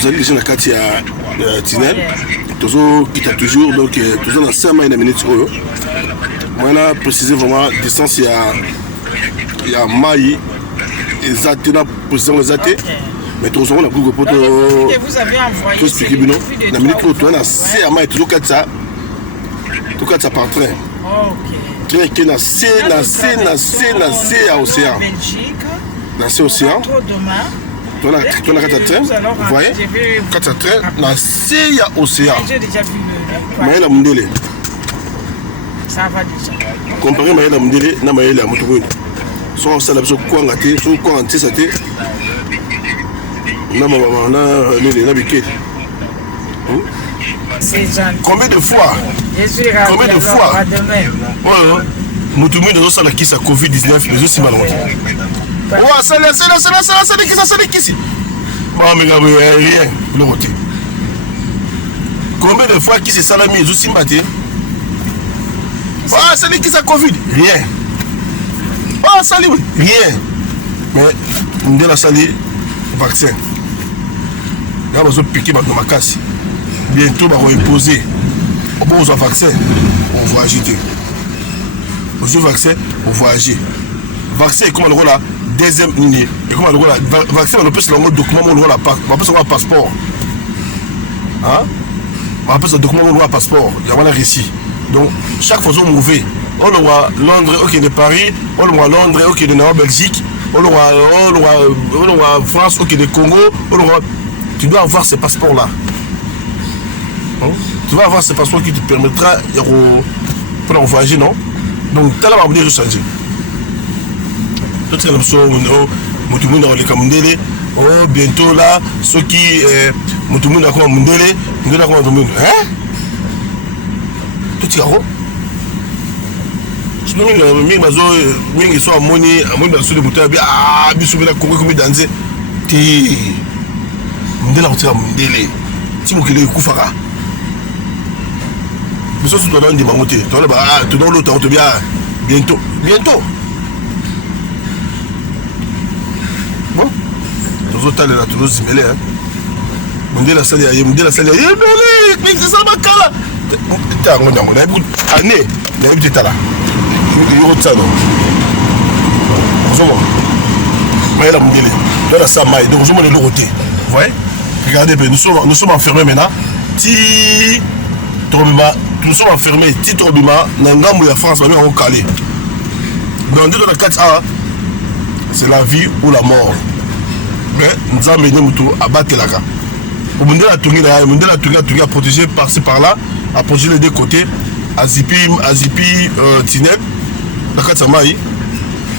tozali déjà na kati ya tunnel tozo kita toujours donc tozo na 5 minutes oyo mwana préciser vraiment distance ya mai ezate na position ezate mais tozo na Google poto to expliquer bino na minute oyo to na se ya mai tozo katsa par train. Train qui na C à océan. Dans ce océan. Toi la train, vous voyez? Quand ça train, na C à océan. Maïla Mundele. Ça va déjà. Comparé Maïla Mundele na Maïla Motobouni. Soit on s'adapte sur quoi ngaté, sur quoi anti saté. Na maman na biquet. Combien de fois? Combien de fois? Voilà. Mutumu de ça qui sa Covid-19 mais aussi malheureux. Oh, ça qui ça. Bon mais là rien le côté. Combien de fois qui se salami aussi mbaté? Ah, c'est qui ça Covid? Rien. Ah, ça rien. Mais on dit la sali vaccin. Là on va piquer dans ma casse. Bientôt on va imposer. Bon, on vaccin, on va agiter. au vaccin au voyager vaccin et comme on la deuxième ligne et comme on la vaccin on peut se lancer document on la on peut se avoir passeport hein on peut se document on la passeport il y a un récit donc chaque fois on mauvais on le voit Londres ok de Paris on le voit Londres ok de Nord Belgique on le voit France ok de Congo on le voit tu dois avoir ce passeport là hein? Tu vas avoir ce passeport qui te permettra pour voyager non donc tu as la manière de changer tout ce que oh bientôt là ceux qui mutumu na kwa mundele ndela kwa mundele hein tout ça sinon mingi bazo mingi so amoni na sudi mutabi ah bisu bela kongo komi danze ti ndela ko tira mundele ti mokile kufaka biso su doit ndi bangote to ba to dans l'autre to bien bientôt bon toujours tale là toujours zimele hein mundela sali ya mundela sali ya mele mais ça va kala ta ngonya ngona bu ane na bi tala yo tsano bonjour mais la mundele de la sama donc je me le côté vous voyez regardez nous sommes enfermés maintenant ti nous sommes enfermés titre bima na ngambo ya France ba au Calais dans deux de la 4A c'est la vie ou la mort mais nous avons mené mutu abattre la ka au mundela tungi à protéger par-ci par-là à protéger les deux côtés à zipi tinel la 4 mai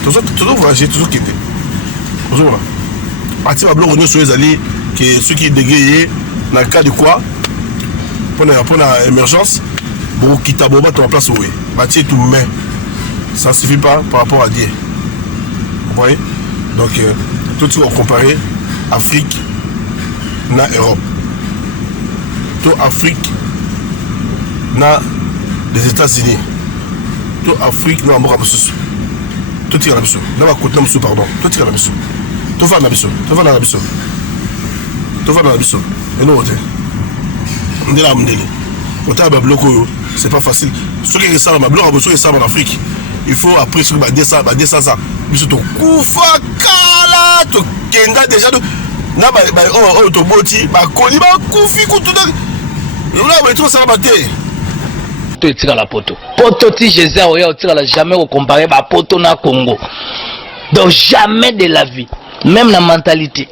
toujours voyager toujours quitter toujours là ati ba blog sur les alliés que ceux qui dégayé dans le cas de quoi pour la émergence bon quitter boba ton place où bâtir tout mais ça ne suffit pas par rapport à Dieu vous voyez donc tout ce qu'on compare Afrique na Europe tout Afrique na les États-Unis tout Afrique na Amora Bosso tout tire la Bosso na ba côté na pardon tout tire la Bosso tout va na Bosso et nous on la mundele autant ba bloco c'est pas facile ce qui est ça ma bloc Bosso est ça en Afrique il faut après sur 200 ans biso to kufa kala to kenga déjà na ba to boti ba koni ba kufi kutu là ba to ça ba te to tira la poto ti Jésus oya tira la jamais comparer ba poto na Congo donc jamais de la vie même la mentalité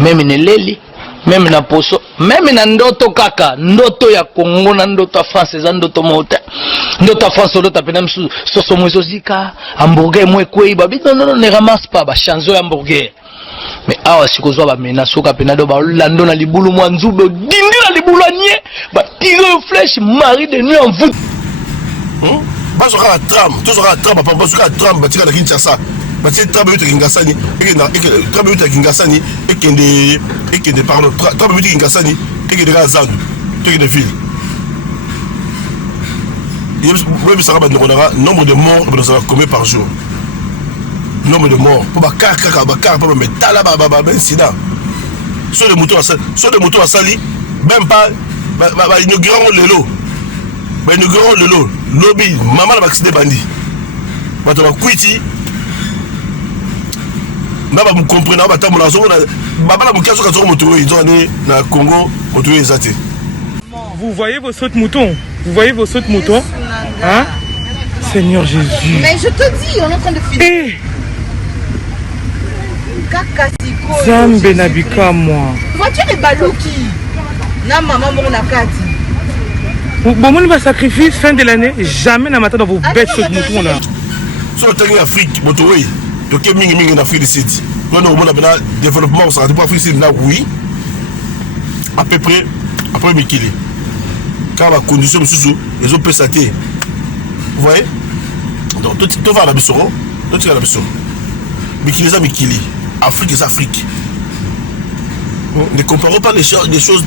même neleli même na poso même na ndoto kaka ndoto ya Congo na ndoto ya France za ndoto mota ndoto ya France ndoto apena msu soso mwezozika hamburger mwe kweiba non ne ramasse pas ba chanzo ya hamburger mais awa sikozwa ba menace ka pena do ba lando na libulu mwa nzube dindi na libulu anye ba tire flèche mari de nuit en voûte ba so ka tram to so ka tram ba so ka tram ba tika na Kinshasa ba tika tram yo Kingasani et tram yo Kingasani et kende pardon tram yo Kingasani et kende ga Zandu to kende ville il ça va nombre de morts dans combien par jour nombre de morts pour bakar pas mais tala incident sur les motos à sali même pas inaugurant le lot lobby maman la accident bandi bato ba kwiti na ba mu comprendre ba tamola zo na baba la mukaso ka zo moto ils ont na Congo moto ezate. Vous voyez vos sauts de moutons? Hein? Seigneur Jésus. Mais je te dis, on est en train de finir. Zambe nabika moi. Voiture est balouki. Na maman mon nakati. Bon, mon sacrifice fin de l'année, jamais n'a matin dans vos bêtes sauts de moutons là. Sur le Afrique, motoé, donc mingi en Afrique du Sud. Nous on a développement, ça pas Afrique du Sud là oui. À peu près après Mikili. Car la condition sous les autres pesatés. Vous voyez? Donc tout va à la Bissoro, tout va à la Bissoro. Mikili ça Mikili. Afrique c'est Afrique. Ne comparons pas les choses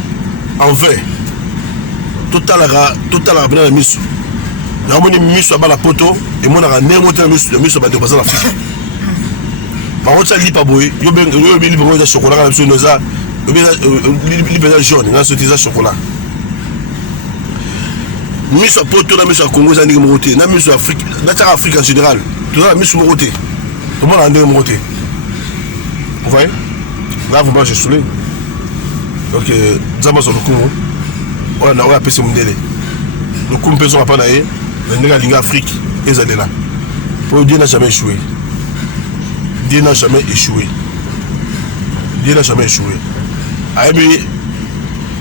en vain. Total à la mission. La monnaie mission à la poto et mon a némoté la mission à la Afrique. Par contre ça lit pas boy, yo ben li chocolat la mission noza, li jaune, na sotiza chocolat. miso ya poto na miso ya Congo eza ndenge moko te na miso ya Afrique na Afrique en général toza na miso moko te tomona ndenge moko te vous voyez là vraiment je souligne donc nzambe azwa lokumu oyo na oyo apesi mondele lokumu mpe ezonga mpa na ye na ndenge alingi Afrique ezalela mpo Dieu n'a jamais échoué. Dieu n'a jamais échoué. Dieu n'a jamais échoué. Aïe,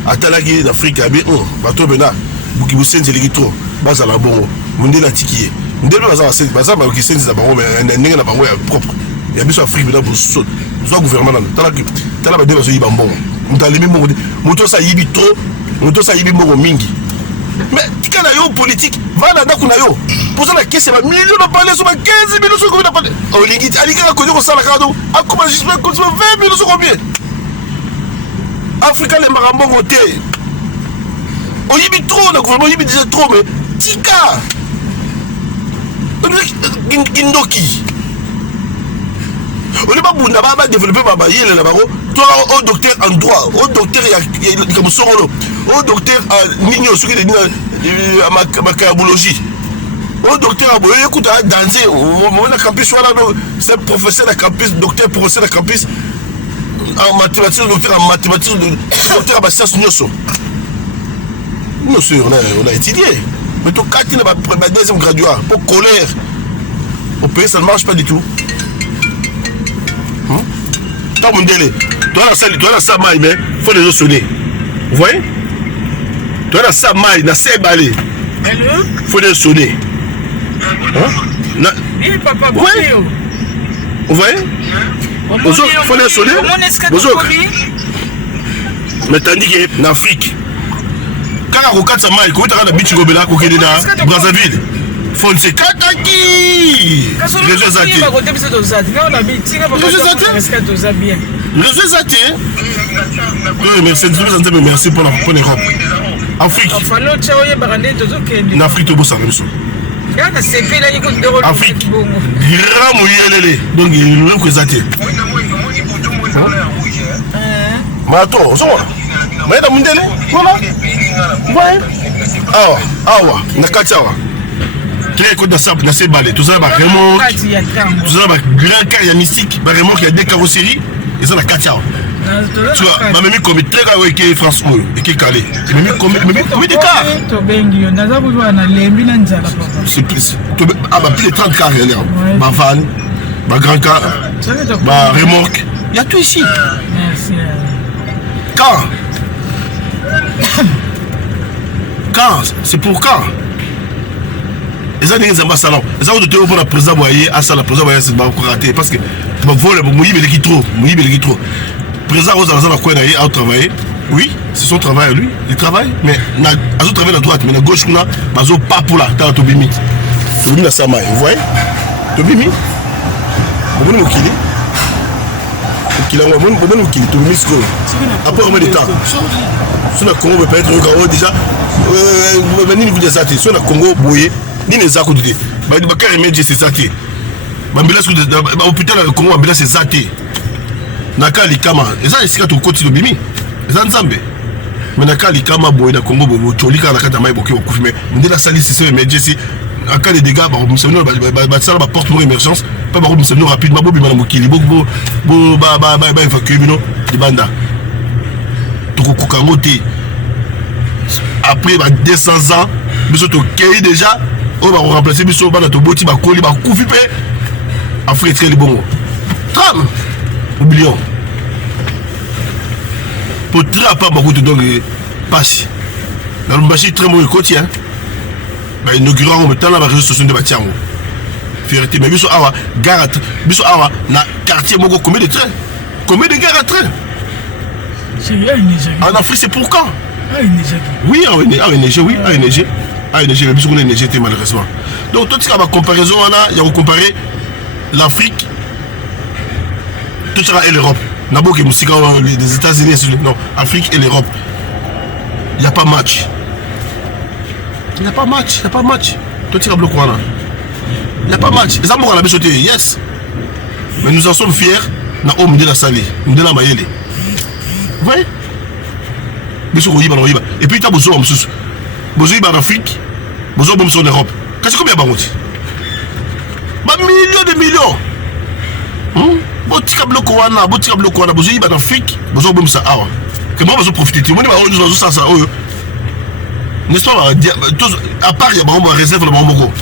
atalaki d'Afrique, aïe, bateau bena, buki busenzi ligi trop, baza la bongo, monde la tiki. Ndelo baza senzi, baza ba ki senzi na bango, mais ndenge na bango ya propre. Ya biso Afrique bena bu so, so gouvernement na. Tala ba de bazo yiba mbongo. Mutalimi mbongo, muto sa yibi trop, muto sa yibi mbongo mingi. Mais tika na yo politique, va na ndako na yo. Pour ça la caisse va millions de balles sur 15 millions sur combien de balles. Oh les gars, allez gars, qu'on dit ça la carte. À comment je peux continuer 20 millions sur combien? Africain les marambons voté. On y met trop, le gouvernement y met déjà trop mais tika. Indoki. On est pas bon d'abord développer baba yele là-bas. Toi au docteur en droit, au docteur il y a comme sorolo. Au docteur Nino ce qui est en macabologie. Au docteur Aboye, écoute, à danser, on a campus, c'est professeur de campus, docteur, professeur de campus, en mathématiques, docteur en mathématiques, docteur à Bastias Nyoso. Nous, on a étudié. Mais tout cas, il y a un deuxième graduat, pour colère. Au pays, ça ne marche pas du tout. Tant mon délai, toi, la salle, mais il faut les autres sonner. Vous voyez? Toi, la salle, la salle, il faut les sonner. Oui, papa, ouais. Vous voyez? Il faut les sonner. Mais tandis qu'en Afrique, quand on regarde ça, il faut que tu aies dans Brazzaville. Faut se kataki. Réseau Zaté. Merci pour l'Europe. Afrique. En Afrique, tu bosses Afrique. Grand mouillé, donc il est présenté. Mais attends, on s'en va. Mais dans mon délai, voilà. Ouais. Awa, Nakatawa. Très côté de ça, dans ces balais, tout ça, vraiment. Tout ça, grand cas, il y a mystique, vraiment, il y a des carrosseries, et ça, la Katia. Tu vois, ma mamie comme très grave avec France et qui est calé. Ma mamie comme des cars. C'est plus. Ah, bah, plus de 30 cars, il y a ma van, ma grand car, ma remorque. Il y a tout ici. Quand c'est pour quand? Les gens disent que salon. Les gens disent que la présidente voyait à ça, la présidente voyait c'est pas raté parce que tu vas voler mouiller les trop, mouiller les trop. Président Rosa Lazana quoi d'ailleurs à travailler. Oui, c'est son travail lui, il travaille mais na azo travaille à droite mais à gauche là, bazo pas pour là, t'as Tobimi. Tobimi na Samay, vous voyez? Tobimi. Vous voyez Mokili? Mokili, Tobimi Sko. Après combien de temps? Sur le Congo peut être déjà ni vous des athées, sur le Congo boyé. Ni les accoudés. Bah, il va carrément dire c'est athée. Bah, hôpital le Congo, bah, c'est athée. Naka likama. Et ça, c'est quand on continue de bimi. Et ça, Nzambe. Mais naka likama, boy, na Congo, boy, cholika, naka tamay, boké, au coup, mais on dit la salle, c'est ça, emergency. En cas de dégâts, bah, ça va porte pour émergence. Pas par contre, ça nous rapidement, bobi, madame Mokili, évacuer, non, les bandas. Toko Kukangote. Après, 200 ans, nous sommes au déjà. On va remplacer Bissot Banato Boti, Bakoli, Bakoufipe, Afrique très bon. Tram, oublions. Pour trapper, beaucoup de donc passe. Dans le marché très mauvais côté, hein. Bah, inaugurant, on met dans la réseau social de Batiango. Fierté, mais Bissot Awa, gare, Bissot Awa, na quartier Mogo, combien de trains? Combien de gares à train? En Afrique, c'est pour quand? Oui, à énergie, oui, à énergie. Ah, énergie, mais on a énergie malheureusement. Donc, tout ce qui va comparaison, il y a comparer l'Afrique, tout ça et l'Europe. D'abord, les États-Unis, non, Afrique et l'Europe. Il n'y a pas match. Il n'y a pas match, il n'y a pas match. Tout ce qui va bloquer là. Il n'y a pas match. Les amours à la baisse, yes. Mais nous en sommes fiers. Nous avons de la salée, de la maïle. Vous voyez? Et puis, tu as besoin de besoin en Afrique. Vous avez besoin d'Europe. Qu'est-ce que combien de millions de millions. Botika bloco wana, botika bloco wana, vous avez en Afrique, vous avez besoin ça. Que moi, vous profitez. Moi, je vais ça. N'est-ce pas? À part, il y a une réserve de Mamoko.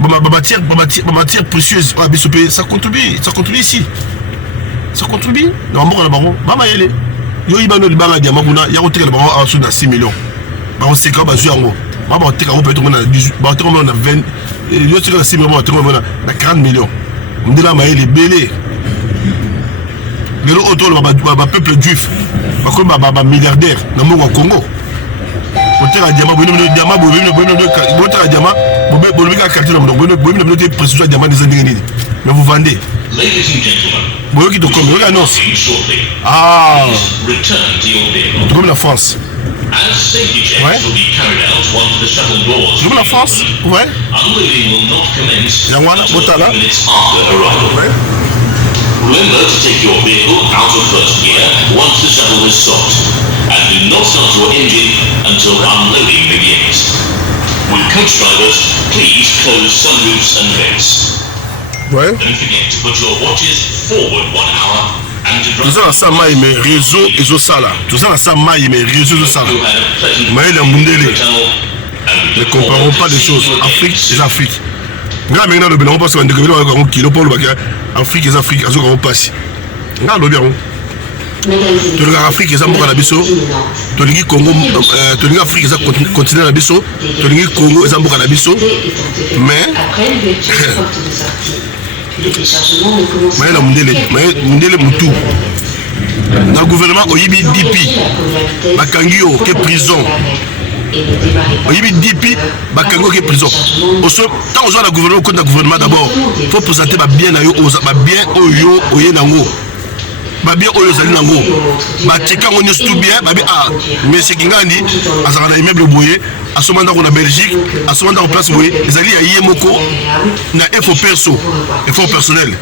Ma matière précieuse, ça contribue ici. Ça contribue. Dans le baron, maman, elle est. Yo, il va nous dire, Diamaguna, il y a un tel baron à 6 millions. On sait qu'on va jouer en haut. Maman, on peut être à 18, on a 20, il y a 6 millions, on a 40 millions. On dit là, il est belé. Mais l'autre, le peuple juif, comme milliardaire, dans le Congo. Vous avez diamant, vous avez diamant, vous avez diamant, vous avez carte, vous avez précision diamant des années. Mais vous vendez. Vous avez dit comme annonce. Ah, comme la France. Ouais. Comme la France, ouais. Yangwana, Botala. Ouais. Remember to take your vehicle out of first gear once the shuttle is stopped, and do not start your engine until unloading begins. With coach drivers, please close sunroofs and vents. Ouais. Don't forget to put your watches forward 1 hour and to drive. Tout ça dans sa maille, mais réseau et au sala. Tout ça dans sa maille, mais réseau et au sala. Mais il a mundélé. Ne comparons pas les choses. Afrique et Afrique. Nga maintenant le Bénin passe sur un découvert avec un kilo pour le bac. Afrique et Afrique, à ce qu'on passe. Nga le Bénin. Tu regardes Afrique et Zamboka la biso. Tu regardes Congo, tu regardes Afrique et continent la biso. Tu regardes Congo et Zamboka la biso. Mais mais la mundele mutu. Dans le gouvernement Oyibi DP, Bakangio qui est prison. Oyibi DP, Bakango qui est prison. Quand on joue à la gouvernement contre le gouvernement d'abord, il faut présenter bien à bien Oyo Oyenango. Bien Oyo Zalinango. Quand on est tout bien, mais c'est qui gagne, à ce moment-là, immeuble Boye, à ce moment-là, on a Belgique, à ce moment-là, on place Boye, les alliés à Yemoko, na effort perso, effort personnel.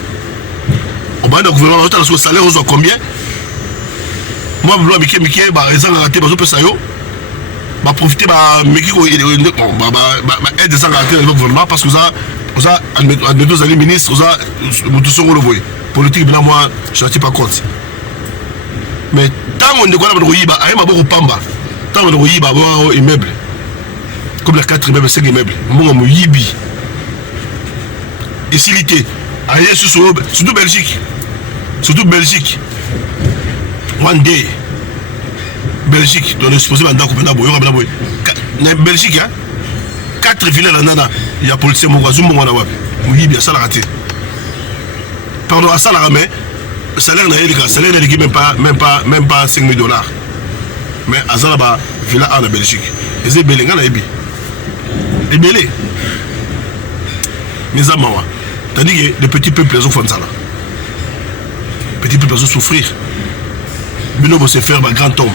On va dans le gouvernement, on a le salaire, on a combien? Moi, je vais Mickey, ils ont raté, je peux ça. Va profiter de aide des engagés du gouvernement parce que ça admettons les ministres ça tout ce qu'on le voit politique là moi je ne suis pas contre mais tant on ne connaît pas de yiba aïe ma beaucoup pamba tant on ne yiba bon immeuble comme les 4 immeubles 5 immeubles mon yibi et s'ilité aïe surtout Belgique one day Belgique, dans le supposé mandat qu'on a boyé, Belgique, 4 villes là, il y a policier Mougazou, oui, bien ça l'a raté. Pardon, à ça la ramé, le salaire n'est même pas 5 000 $. Mais à ça là-bas, villa en Belgique. Et c'est belé, on a ébi. Et belé. Mes amis, t'as dit que les petits peuples ils ont fait ça là. Les petits peuples ils ont souffrir. Mais nous, on se faire un grand homme.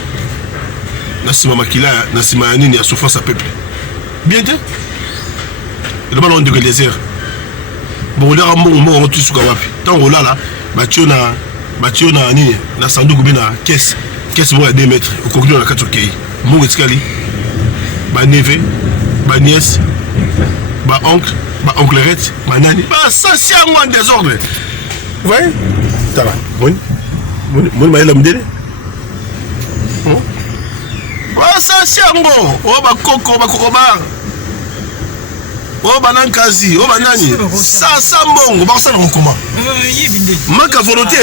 Nasima Makila, Nasima Anini a souffrance à peuple. Bien dit. Le ballon de désert. Bon, là, on tout ce qu'on a fait. Tant qu'on a là, Mathieu na Nini, na Sandou Goubina, caisse bon à 2 mètres, au contenu de la 4 pays. Mon escalier, ma neveu, ma nièce, ma oncle-rette, ma nani. Ça, c'est un moins désordre. Vous voyez? Ça va. Mon maïla me dit. Ça c'est un bon. Oh ba koko bar. Oh banankazi, oh banani. Ça bon, ba ça comment? Manque volonté.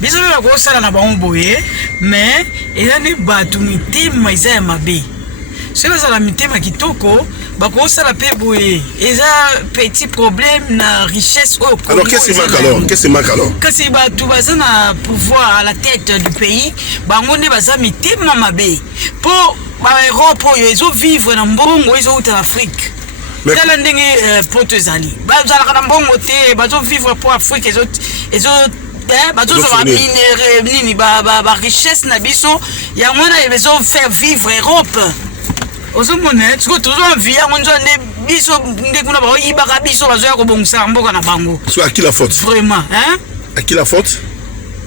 Biso na ko sala na ba boye, mais eza ni batu mitima isa mabe. C'est ça la mitima kitoko, ba ko sala pe boye. Eza petit problème na richesse au. Alors qu'est-ce qui manque alors? Que si batu baza na pouvoir à la tête du pays, ba ngone baza mitima mabe. Pour Europe, ils ont vivre dans Mbongo, ils ont en Afrique. Tala ndenge poto ezali. Ba zala kana Mbongo te, ba zo vivre pour Afrique, ils ont ba zo ba minéraux nini ba richesse na biso, ya mona ils ont faire vivre Europe. Ozo mona, tu toujours envie ya nzo ne biso ndekuna ba ibaka biso ba zo ya ko bongisa mboka na bango. So à qui la faute? Vraiment, hein? À qui la faute?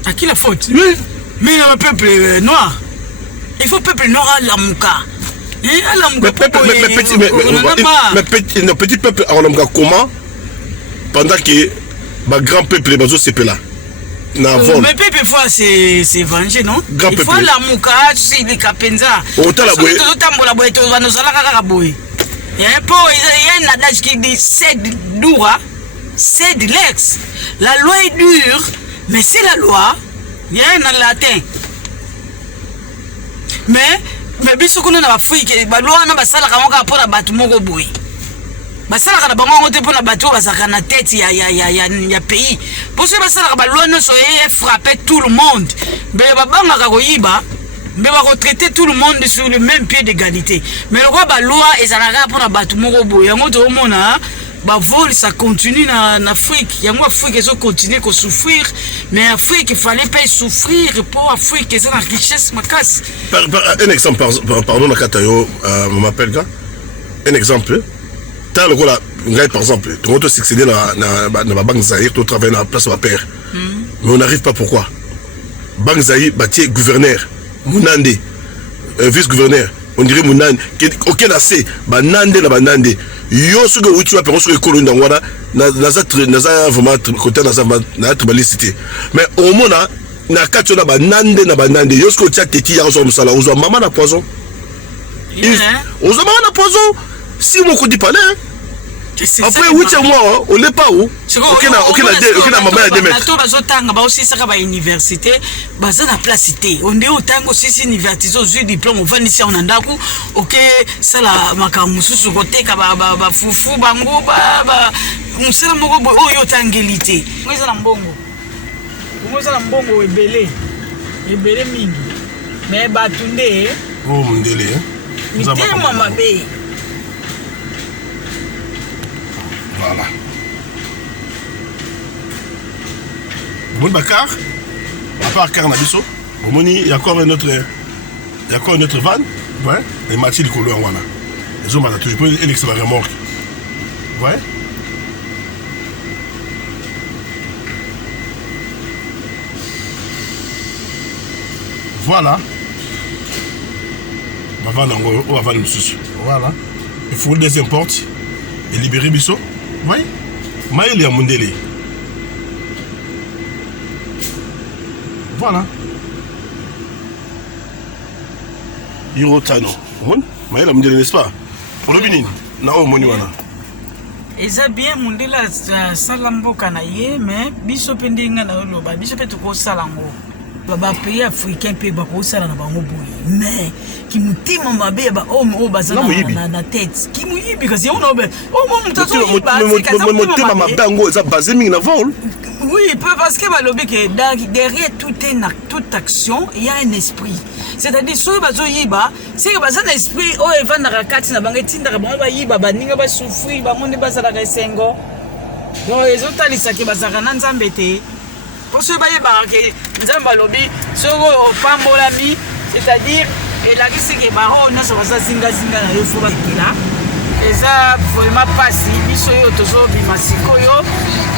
À qui la faute? Oui. Mais le peuple noir. Il faut peuple noir à la mouka. Mais petit peuple, on a comment pendant que ma grand peuple les bateaux c'est là. Mais peuple fois c'est venger non? Il faut la muka si les capenza. Autant la boue. Tambola boue to va nous ala kaka boue. Il y a un adage qui dit c'est dura, c'est lex. La loi est dure, mais c'est la loi. Il y a un latin. Mais biso kuna na Afrique ba loi na basala kamoka pona batu moko boue. Basala kana bango ngote pona batu basaka na tête ya pays. Pour ça basala ba loi no so frapper tout le monde. Mais babanga ka koyiba, mais ba retraiter tout le monde sur le même pied d'égalité. Mais le roi ba loi ezalaka pona batu moko boue. Yango to mona ba vol ça continue en Afrique. Yango Afrique ils ont continué à souffrir, mais Afrique il fallait pas souffrir pour Afrique c'est la richesse makas. Un exemple pardon Nakatayo m'appelle gars. Un exemple tant le gars par exemple, tout le monde succédé dans la banque Zahir, tout travaille dans la place de ma père. Mais on n'arrive pas pourquoi. Banque Zahir bâti gouverneur, Mounande, vice-gouverneur. On dirait Mounande, aucun assez, Banande la Banande. Yo ce que tu as perçu que colonie d'Anguana, naza vraiment côté naza tribalisité. Mais au moins na kacho na Banande na Banande. Yo ce que tu as téti ya zo musala, ozo maman na poison. Ozo maman na poison. Si mon coup dit pas là. Après 8 mois, on n'est pas où. Aucun maman à 2 mètres. Bato bazotanga ba aussi saka ba université, baza na placité. On est autant aussi université, aux diplôme, on va ici en andaku. OK, ça la makamususu koteka ba fufu bango ba musala moko boy oyo tangélité. Ngoza na mbongo. Ngoza na mbongo ebele. Ebele mingi. Mais batunde oh mundele. Mitema mabe. Voilà. Bon Bakar, à part Carnabiso, il y a encore un autre van, ouais, et Mathilde Kolo en Wana. Ils ont mal toujours pas l'élection à remorque. Ouais. Voilà. On va nous soucier. Voilà. Il faut le deuxième porte et libérer Bisso. Oui, Maël et Mundele. Voilà. Hirotano. Maël et Mundele, n'est-ce pas? Pour le Bénin. Nao Moniwana. Et ça bien Mundela salambo kanaye, mais biso pendinga na oloba, biso petuko salango. Baba pays africain pe bako sala na bango boye. Mais qui mutima mabe ba homme o bazana na tête. Qui muyibi kasi on obe. Oh mon mutazo mutima mabe ngo za basé mingi na vol. Oui, parce que balobi que derrière toute action, il y a un esprit. C'est-à-dire so bazo yiba, c'est que bazana esprit o evanda rakati na bango tinda ka bango ba yiba baninga ba souffrir ba monde bazala ka sengo. Donc les autres talisa ke bazaka na nzambe te. Pour ceux qui ont lobby, c'est-à-dire, et la liste qui est baron, on a sur ça, zinga, il faut là. Et ça, vraiment pas si, bisoyo, toujours, bimasikoyo.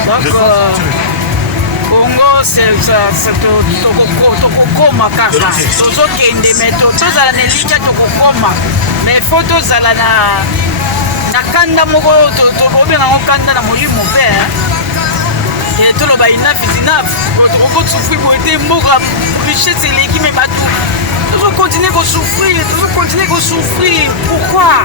Donc, Congo, c'est Tokokoma, Kaka. Tozo Kende, mais Tozo à la Nelika, Tokokoma. Mais photos à la Kanda Mogo, Tobo, en Kanda, la Moyu, mon père. Et tout le monde est enough. On va souffrir pour aider Moga. Richesse et l'équipe et bateau. Toujours continuer à souffrir. Toujours continuer à souffrir. Pourquoi?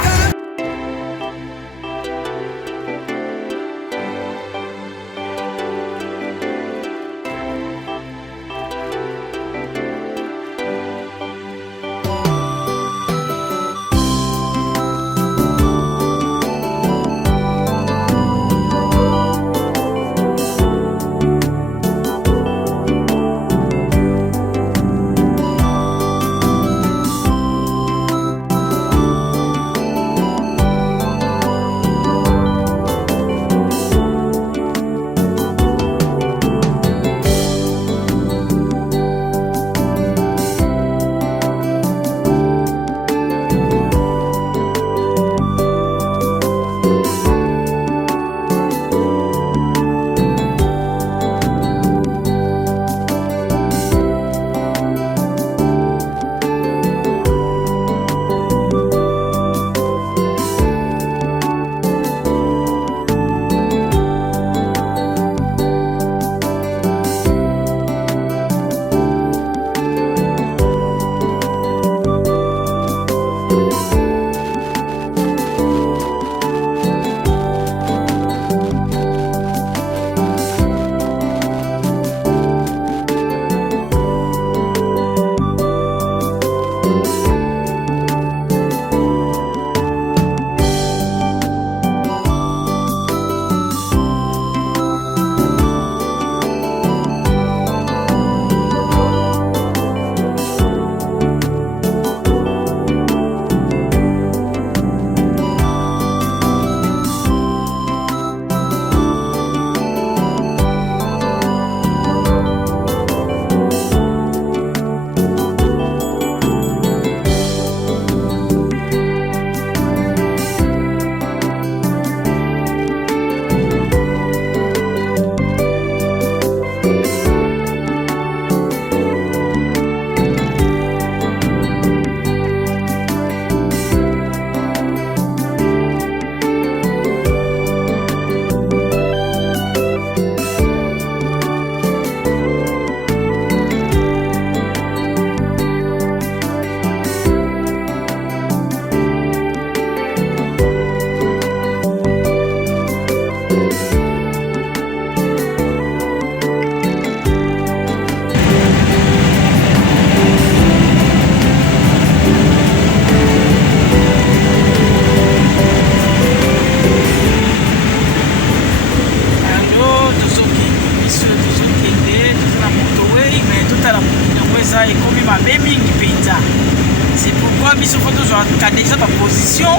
biso faut toujours déjà ta position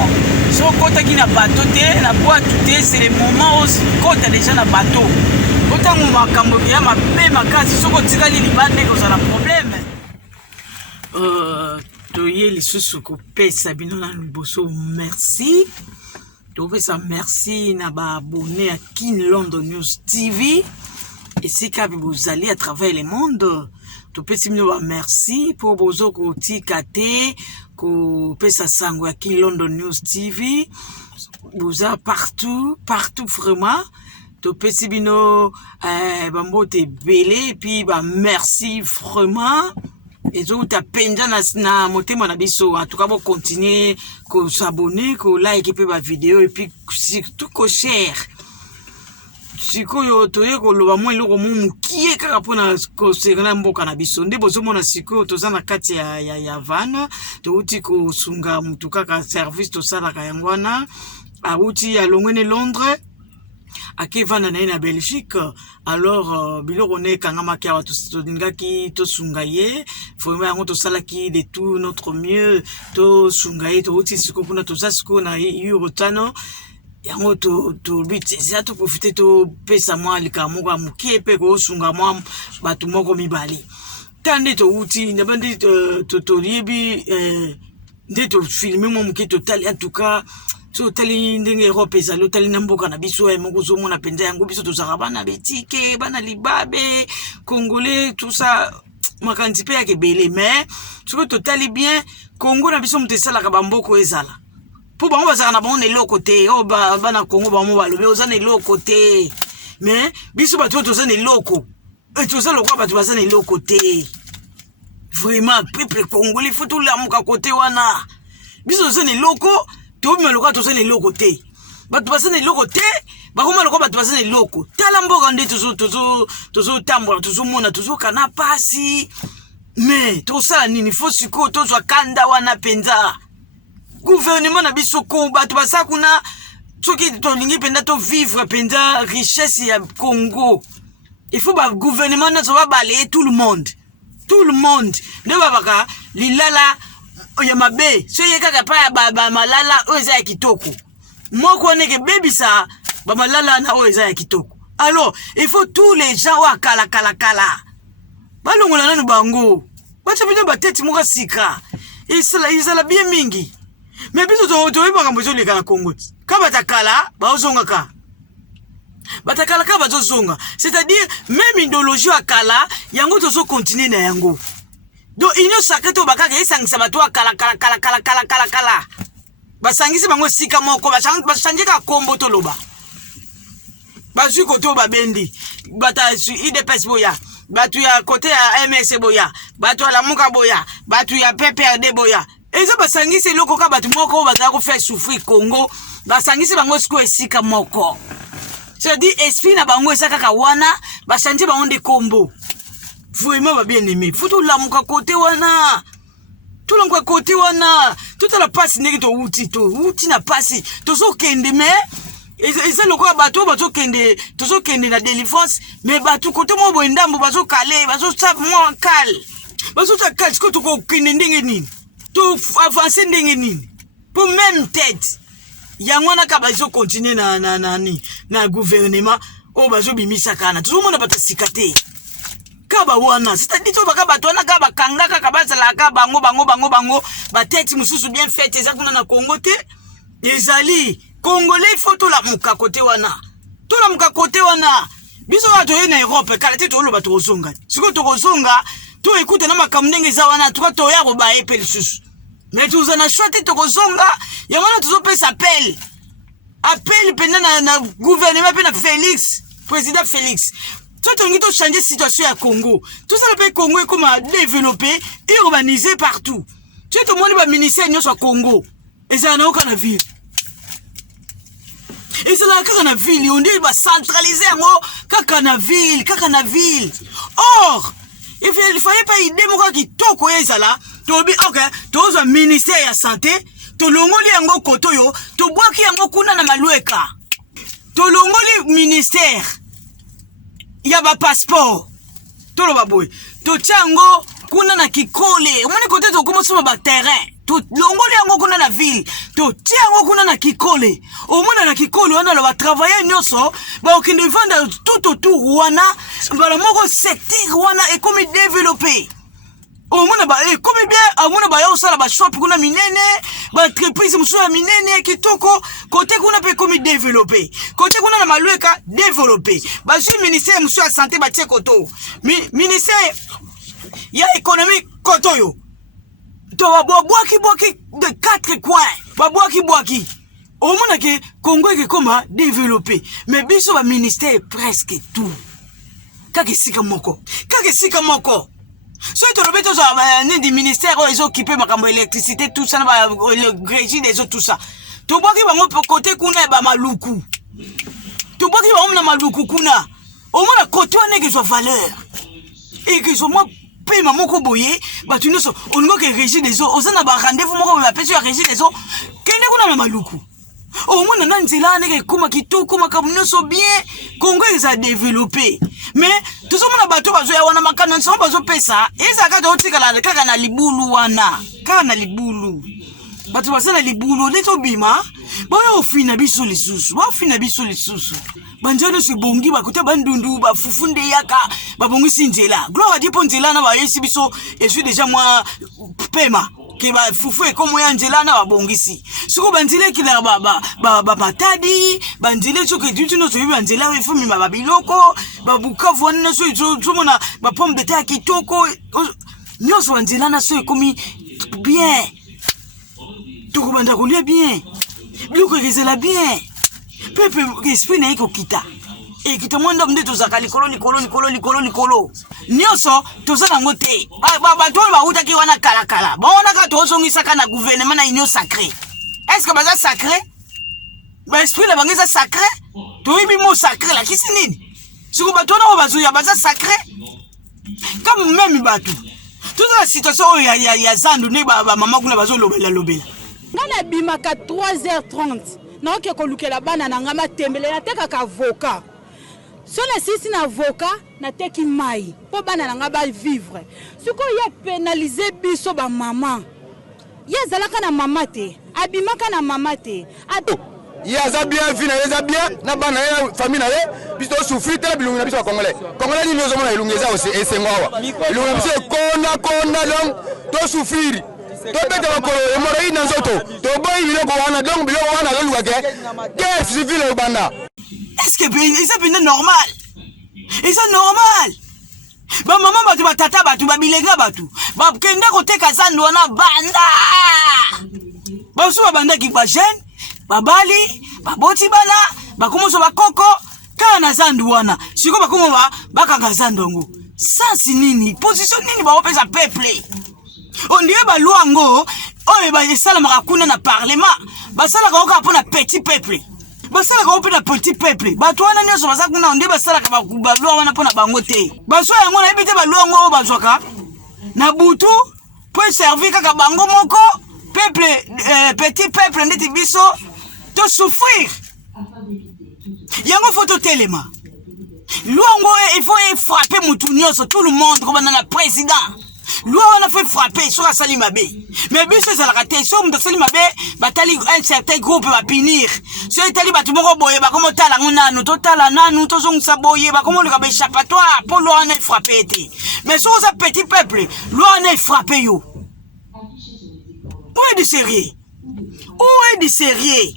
so kota qui na bateau te na boîte te c'est le moment où kota déjà na bateau autant mon makambo ya ma pe makasi so ko tikali libande ko ça la problème toye lisusu ko pesa bino na liboso merci to pesa merci na ba abonné à Kin London News TV et si ka vous allez à travers le monde to pesa bino ba merci pour bozo ko tikate ko pesa sango à Kin London News TV vous a partout vraiment to pesa bino bambote belé et puis ba merci vraiment. Et donc, tu as penja na motema na biso. En tout cas, vous continuez à s'abonner, à liker ma vidéo et puis surtout que cher. Si ko yo toye ko loba mo iloko mo mukie kaka pona ko serena mboka na biso. Nde bozo mona siko toza na kati ya van. To uti ko sunga mutu kaka service to sala ka yangwana. A uti ya longwene Londres. À Kevin na Belgique alors biloko ne kangama kia watu ndingaki to sungaye vraiment yango to salaki de tout notre mieux to sungaye to uti siko kuna to sasiko na eurotano yango to bit za to profiter to pesa moi likamo kwa mukie pe ko sunga moi batu moko mibali tande to uti ndabandi to libi nde to filmer mo mukie total en tout cas so tali ndenge Europe ezalo tali na mboka na biso ya moko zo mona penza yango biso tozaka bana betike bana libabe congolais tout ça makanti pe ya kebele mais so totali bien Congo na biso mutesala ka bamboko ezala po bango bazaka na bango ne lokote o bana Congo bango balobe ozana lokote mais biso bato tozana loko et tozala kwa bato bazana lokote vraiment peuple congolais faut tout la muka côté wana biso tozana loko to me loka to sene loko te batu basene loko te bakoma loka batu basene loko tala mboka nde tozo tambola tozo mona tozo kana pasi mais to sala nini fo siko to zwa kanda wana penza gouvernement na biso ko batu basakuna soki to lingi penda to vivre penza richesse ya Congo il faut ba gouvernement na so ba balayer tout le monde ne babaka lilala oya mabe so ye kaka pa ba malala oza ya kitoko moko neke bebisa ba malala na oza ya kitoko alors il faut tous les gens wa kala balongola nanu bango bacha bino bateti moka sika isala bien mingi mais biso to yeba kambo zo le kala Congo ka batakala ba ozonga ka batakala ka bazozonga c'est-à-dire même idéologie akala yango to so continuer na yango. Donc union sacrée to bakaka esangisa bato kala basangisi bango sika moko bachanje ka kombo to loba bazu koto babendi bata IDPS boya batu ya côté ya MS boya batu la muka boya batu ya PPRD boya ezo basangisi loko ka batu moko bazaka ko faire souffrir Congo basangisi bango siko esika moko c'est-à-dire esprit na bango esaka ka wana bachanje bango de kombo. Vraiment bien aimé. Faut tout la muka côté wana. Tout la muka côté wana. Tout la passe negi to uti na passe. Tozo kende mais et ça le quoi bateau kende na délivrance mais bateau côté mo boendambo bazo calé bazo save moi cal. Bazo ta cal ko to ko kende ndenge nini. To avancer ndenge nini. Pour même tête. Yangwana ka bazo continuer na gouvernement o bazo bimisa kana. Tout le monde ba sikate. Kaba wana c'est-à-dire to baka batona kaba kangaka kabazala kaba bango bateti mususu bien fait ezakuna na Congo te ezali congolais faut to la muka côté wana biso bato na Europe kala te to lo bato ozonga siko to kozonga to écoute na makamndenge za wana to ya go ba epel susu mais tu uzana chote to kozonga ya wana to pesa appel pendant na gouvernement pe na président Félix. Tout on a changé situation à Congo. Tout ça le pays Congo est comme développé et urbanisé partout. Tout le monde va ministère nous soit Congo. Et ça n'a aucun ville. Et ça n'a aucun ville. On dit va centraliser en kaka na ville. Or, il fallait pas idée moi qui toko ezala. To bi OK, to zo ministère ya santé, to longoli yango koto yo, to bwaki yango kuna na malueka. To longoli ministère ya ba passeport tolo baboy to chango kuna na kikole omoni kote to komo soma ba terrain to longoli yango kuna na ville to tia yango kuna na Kikole omona na Kikole wana ba travailler nyoso ba okende vanda tout autour wana bala moko secteur wana e comme développer omona ba e comme bien omona ba yo sala ba shop kuna minene ba entreprise muso ya minene kitoko côté kuna pe comme développer côté kuna na Malueka développer ba su ministère muso ya santé ba tie koto ministère ya économique koto yo to boaki de 4 coins ba boaki omona ke Congo ke koma développer mais biso ba ministère presque tout kake sika moko so to robeto za ni ministère ils occupé makambo électricité tout ça na le régie des autres tout ça to boaki bango côté kuna ba maluku to boaki ba omna maluku kuna omona côté wana ke so valeur et que so moi pema moko boye batu nyonso olingo ke régie des eaux ozana ba rendez-vous moko ba pesi ya régie des eaux kende kuna na maluku omona na nzela neke kuma kitoko makamunyonso bien Congo eza développé mais tout ça mona bato bazo ya wana makana nso bazo pesa eza ka to tikala kaka na libulu wana kaka na libulu bato basala libulu leto bima boyo ofina biso lisusu banjalo sibongi bakuta bandundu bafufunde yaka babongisi nzela gloire dipo nzela na ba yesi biso et suis déjà moi pema ke ba fufu e komo ya nzela na babongisi siko banzile kila ba matadi banzile soke dutu no so biba nzela we fumi ba biloko babuka vona so mona ba pomme de terre kitoko nyoso banzela na so ekomi bien to banda kulia bien biloko ezela bien pepe esprit na iko kita e kita mwanda mde tozaka likolo nyoso tozana ngote ba to ba uta ki wana kala baona ka tozongisa kana gouvernement na union sacré est-ce que baza sacré ba esprit la bangeza sacré to ibi mo sacré la kisi nini siko bato na bazuya baza sacré comme même bato toute la situation ya zandu ne ba mama kuna bazo lobela ngana bimaka 3h30 na oke kolukela bana na ngama tembele na teka ka avocat so na sisi na avocat na teki mai po bana na ngaba vivre siko ya pénaliser biso ba mama ya zalaka na mama te abimaka na mama te ado ya za bien fina ya bien na bana ya famille na ye biso souffrir tele bilungu na biso congolais ni nyozo mona ilungeza ose esengwa ilungu na biso kona donc to souffrir to beta bakolo e moro ina nzoto to boy biloko wana donc biloko wana loluka ke civil au banda est-ce que ça peut normal et ça normal ba mama batu batata batu babilenga batu ba kenda koteka zandu wana banda ba su banda ki ba jeune babali baboti bana bakomoso bakoko kana zandu wana siko bakomo bakanga zandongo sasi nini position nini ba opesa peuple on dirait ba luango oye ba esala makuna na parlement basala ka oka pona petit peuple basala ka opena petit peuple bato wana nyoso basakuna on dirait basala ka ba lua wana pona bango te baso yango na ebite ba luango bazwaka na butu peut servir kaka bango moko peuple petit peuple ndeti biso to souffrir yango photo telema luango il faut frapper mutu nyoso tout le monde comme na président Loi on a fait frapper sur la Salimabe. Mais bien c'est la raté sur de Salimabe, batali un certain groupe va punir. Sur Italie batumoko boye ba comme tala nanu totala nanu tozong saboye ba comme le ka échappatoire pour loi on a frappé té. Mais sur ce petit peuple, loi on a frappé yo. Où est du sérieux?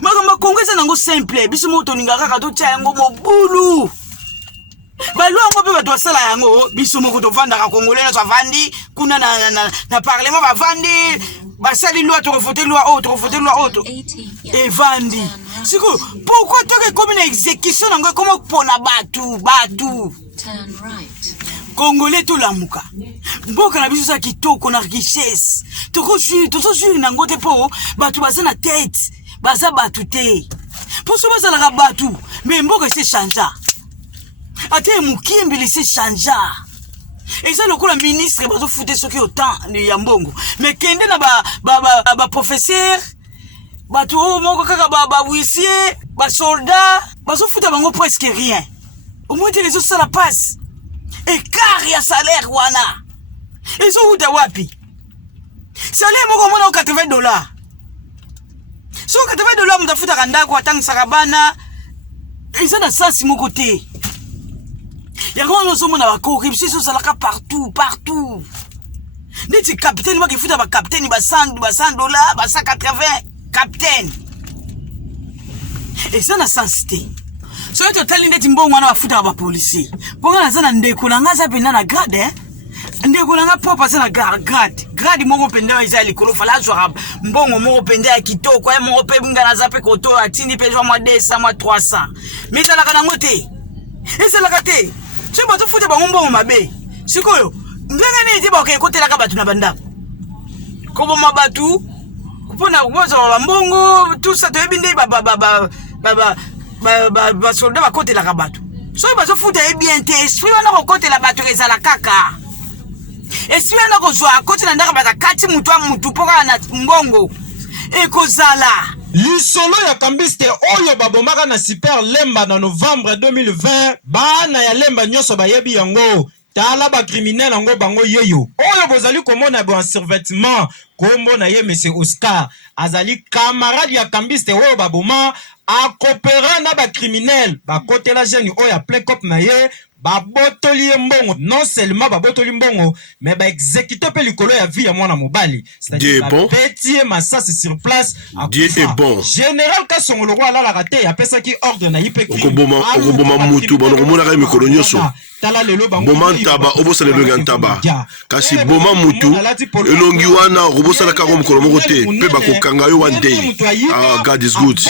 Makamba Congo ça nango simple, biso moto ningaka ka to tia yango mobulu. Baluango pe bato sala yango biso moko to vanda ka congolais na vandi kuna na parlement ba vandi basali loi to voter loi autre et vandi siko pourquoi to ke comme une exécution nango comme pona batu congolais to lamuka mboka na biso sa kitoko na richesse to sur nango te po batu baza na tête baza batu te pour so baza la batu mais mboka c'est changea ate mukimbi lisi chanja et ça le coup la ministre bazo fouter ce qui autant ya mbongo mais kende na ba professeur bato moko kaka ba huissier ba soldat bazo fouter bango presque rien au moins les autres ça la passe et car ya salaire wana et so uta wapi salaire moko mona $80. So $80 mutafuta kandako atangisaka bana. Ils ont la sens mon côté. Ya ko no somo na ba corruption so salaka partout. Niti capitaine moi qui futa ba capitaine ba $100, ba $180 capitaine. Et ça na sensité. So to tell ndeti mbongo na bafuta ba policier. Bonga na zana ndeko na ngaza penda na grade ndeko na nga popa sana grade mongo penda wa izali kolo fala zwa mbongo mongo penda ya kitoko ya mongo pe bunga na zape koto atini pe jwa mwa 200 mwa 300. Mais ça la kana ngote. Et ça la kate. Tu ba to futa ba mbongo mabe. Sikoyo. Ndanga ne tiba ke kote la ka batu na banda. Kobo mabatu. Kupona uboza wa mbongo tout ça to ebinde ba soldat ba kote la ka batu. So ba so futa e bien te esprit wana ko kote la batu eza la kaka. Esprit wana ko zo kote na ndaka ba kati mutu poka na mbongo. E kozala. Lisolo ya kambiste oyo babomaka na Super Lemba na novembre 2020 bana ya Lemba nyoso bayebi yango tala ba criminel yango bango yeyo oyo bozali komona bo en survêtement kombo na ye monsieur Oscar azali camarade ya kambiste oyo baboma akopera na ba criminel ba kotela jeune oyo appelé cop na ye babotoli mbongo non seulement babotoli mbongo mais ba exécuter pe likolo ya vie ya mwana mobali c'est-à-dire petit massacre sur place Dieu est bon général Kasongolo roi la raté apesa ki ordre na yipe ki okoboma mutu bono mona ka mikolo nyoso boma ntaba obosa le longa ntaba kasi boma mutu elongi wana obosa ka mikolo moko te pe bakokanga yo one day God is good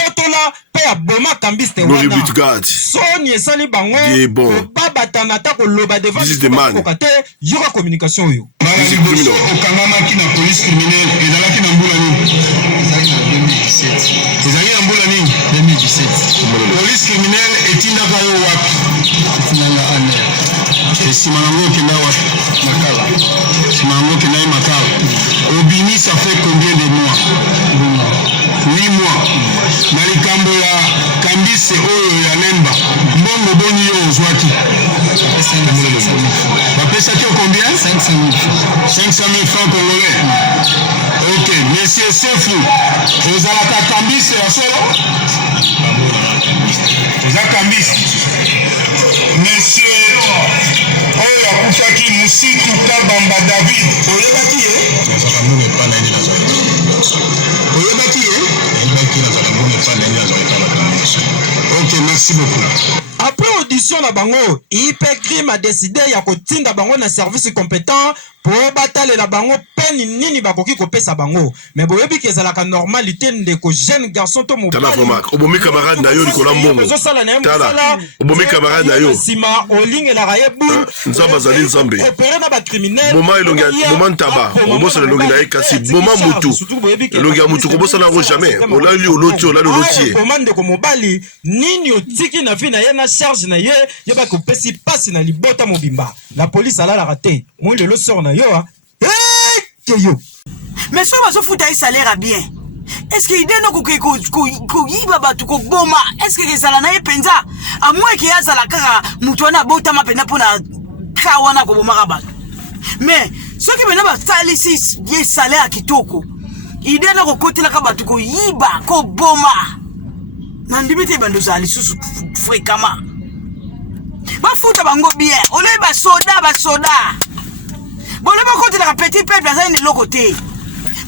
pe aboma kambiste glory be to God soni esali bango Dieu est bon batanata ko loba devant this is the man yoka communication yo okangamaki na police criminelle ezalaki na mbula nini ezalaki na mbula nini 2017 police criminelle etindaka yo wapi etinanga aner esima nango okenda wapi makala esima nango okenda ye makala obini ça fait combien de mois 8 mois na likambo ya kambise oyo ya Lemba mbongo boni yo ozwaki bapesaki combien 500 000 francs congolais. Ok, monsieur Sefu ozalaka kambise ya solo oza kambise monsieur oyo akufaki Musitu Kabamba David oyebaki ye oyebaki ye ok merci beaucoup. Après audition na bango, Hypercrime a décidé ya kotinda bango na service compétent pour bataler la bango peine nini bakoki kopesa bango. Mais boyebi kezalaka normalité ndeko jeune garçon to mobali. Tala vraiment, obomi camarade na yo likolo mbongo. Tala, obomi camarade na yo. Sima oling la rayebu. Nzamba zali nzambe. Opérer na ba criminel. Moment elonga, moment ntaba. Obosa le longi na ye kasi moment mutu. Elongi mutu kobosa na jamais. Olali oloti olali olotie. Commande ko mobali nini otiki na vie na ye na charge na ye yeba ko pesi passe na libota mobimba. La police ala la raté. Moi le sort na yo a. Yo. Mais so baso futa i salaire bien. Est-ce que idée no ko yiba batu ko boma? Est-ce que ezala na ye penza? A moins que yazala kaka mutu na bota mapenda pona kawana ko boma ka batu. Mais ceux qui bena ba salisi ye salaire kitoko. Idée no ko kotela ka batu ko yiba ko boma. Nandimite bando za lisusu fréquemment. Ba futa bango bien. Ole ba soda. Bon, le bon côté de la petite peuple, ça n'est pas côté.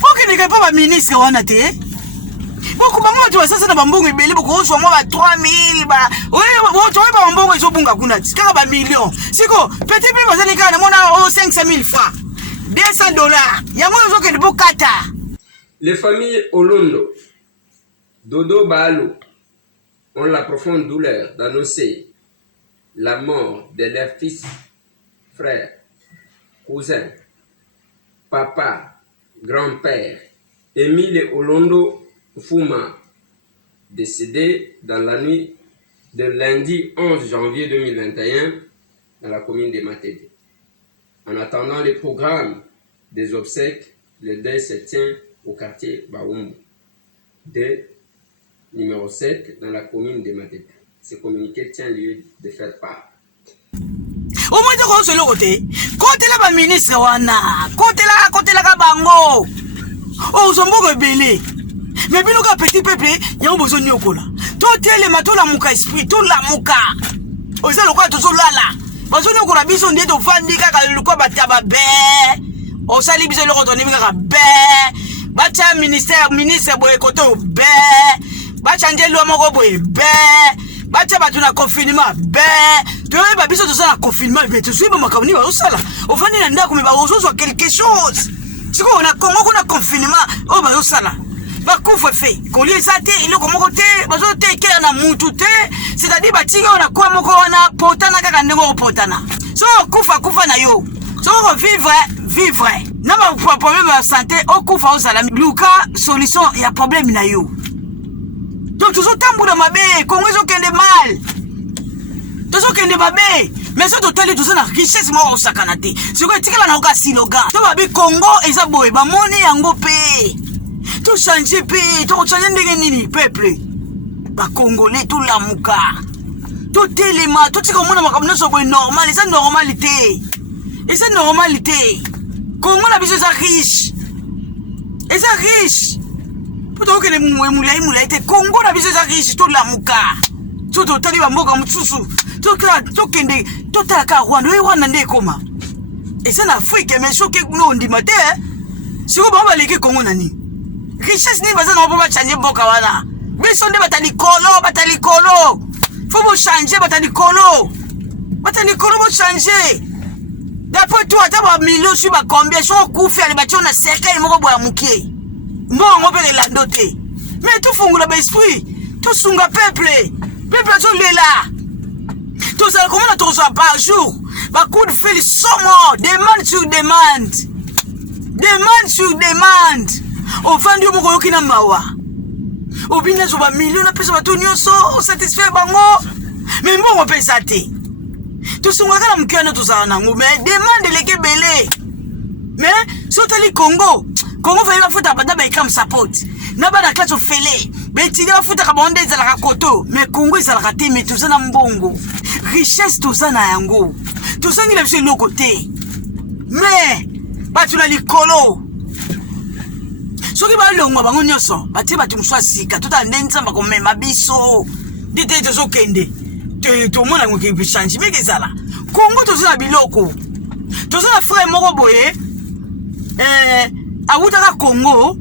Pourquoi ne pas ministre on a été? Beaucoup de gens ça na bambongo ibeli beaucoup so mo ba 3000 ba. Oui, tu vois ba bambongo iso bunga kuna. Sika ba million. Siko petit peuple ça n'est ka na mona 500 000 francs. $200. Yango zo ke bo kata. Les familles Olondo, Dodo Balo ont la profonde douleur d'annoncer la mort de leur fils, frère, cousin, papa, grand-père, Émile Olondo Fuma, décédé dans la nuit de lundi 11 janvier 2021 dans la commune de Matede. En attendant le programme des obsèques, le deuil se tient au quartier Baoumou, numéro 7 dans la commune de Matede. Ce communiqué tient lieu de faire part. Au moins de côté la ministre wana, côté la ka bango. Oh, Zamboko ebele. Mais bino ka petit peuple, yango bozo nyokola. To telema to la muka esprit, to la muka. Oza lokwa to lala. Bozo nyokola biso ndie to vandi kaka lokwa bataba be. Osali biso lokwa to nimika be. Bacha ministre boye koto be. Bacha njelo moko boye be. Bacha batu na confinement be. To yeba biso to sala confinement be to suiba makamuni ba osala. Ofani na ndako me ba ozo quelque chose. Siko on a Congo qu'on a confinement, oh bah ça là. Bah couvre fait. Qu'on les a été, il est comme côté, bah on te qui on a moutouté, c'est-à-dire bah tiga on a quoi mon on a potana kaka ndego potana. So kufa na yo. So vivre. Na ba problème de santé, au kufa au salam. Luka solution, il y a problème na yo. Donc toujours tamboula mabe, Congo zo kende mal. Toujours kende mabe. Mais ça total tout ça na richesse mo osakanate. C'est quoi tikala na oka siloga. To babi Congo eza boye ba moni yango pe. To changer pe, to changer ndenge nini peuple. Ba Congolais tout la muka. To telema, to tika mona makamna so boye normal, c'est normalité. Et c'est normalité. Congo na biso za riche. Et ça riche. Poto ke le moulay te Congo na biso za riche tout la muka. To tali ba mboka mutsusu. Tokende totalaka Rwanda nde koma eza na Afrique mais soki no ndima te siko ba leki Congo nani richesse ni baza na ba changer boka wana biso nde batali kolo faut bo changer batali kolo bo changer d'après toi ata ba millions sur ba combien so kufi ali batio na cercle moko boya mukie mbongo pe lando te mais tout fungula ba esprit tout sunga peuple to lela. Tout ça, comment on a par jour? Bah, coup de fil, sommet, demande sur demande. Demande sur demande. Au fin du mois, qui n'a mawa. Au bien, on va millions de personnes, tout nyoso, satisfait, bango. Mais bon, on peut s'atter. Tout ce qu'on a dans le tout ça, mais demande les kébélés. Mais, surtout les Congo. Congo va y avoir foutre à Badaba et comme sa pote. N'a pas la classe au fêlé. Mais tu vas foutre à Bandé, ça la racoto. Mais Congo, ça la raté, mais tout ça dans mbongo. Richesse, tout ça na yango. Tout ça, il a fait l'autre côté. Mais, bah, tu l'as dit colo. Ce qui va le moi, bah, on y a ça. Bah, tu vas te m'sois si, quand tout a n'ensa, bah, comme même abisso. Dite, tu so kende. Tout le monde a qui peut changer. Mais qu'est-ce là? Congo, tout ça, biloko. Tout ça, frère, moro boye. A Outara Congo,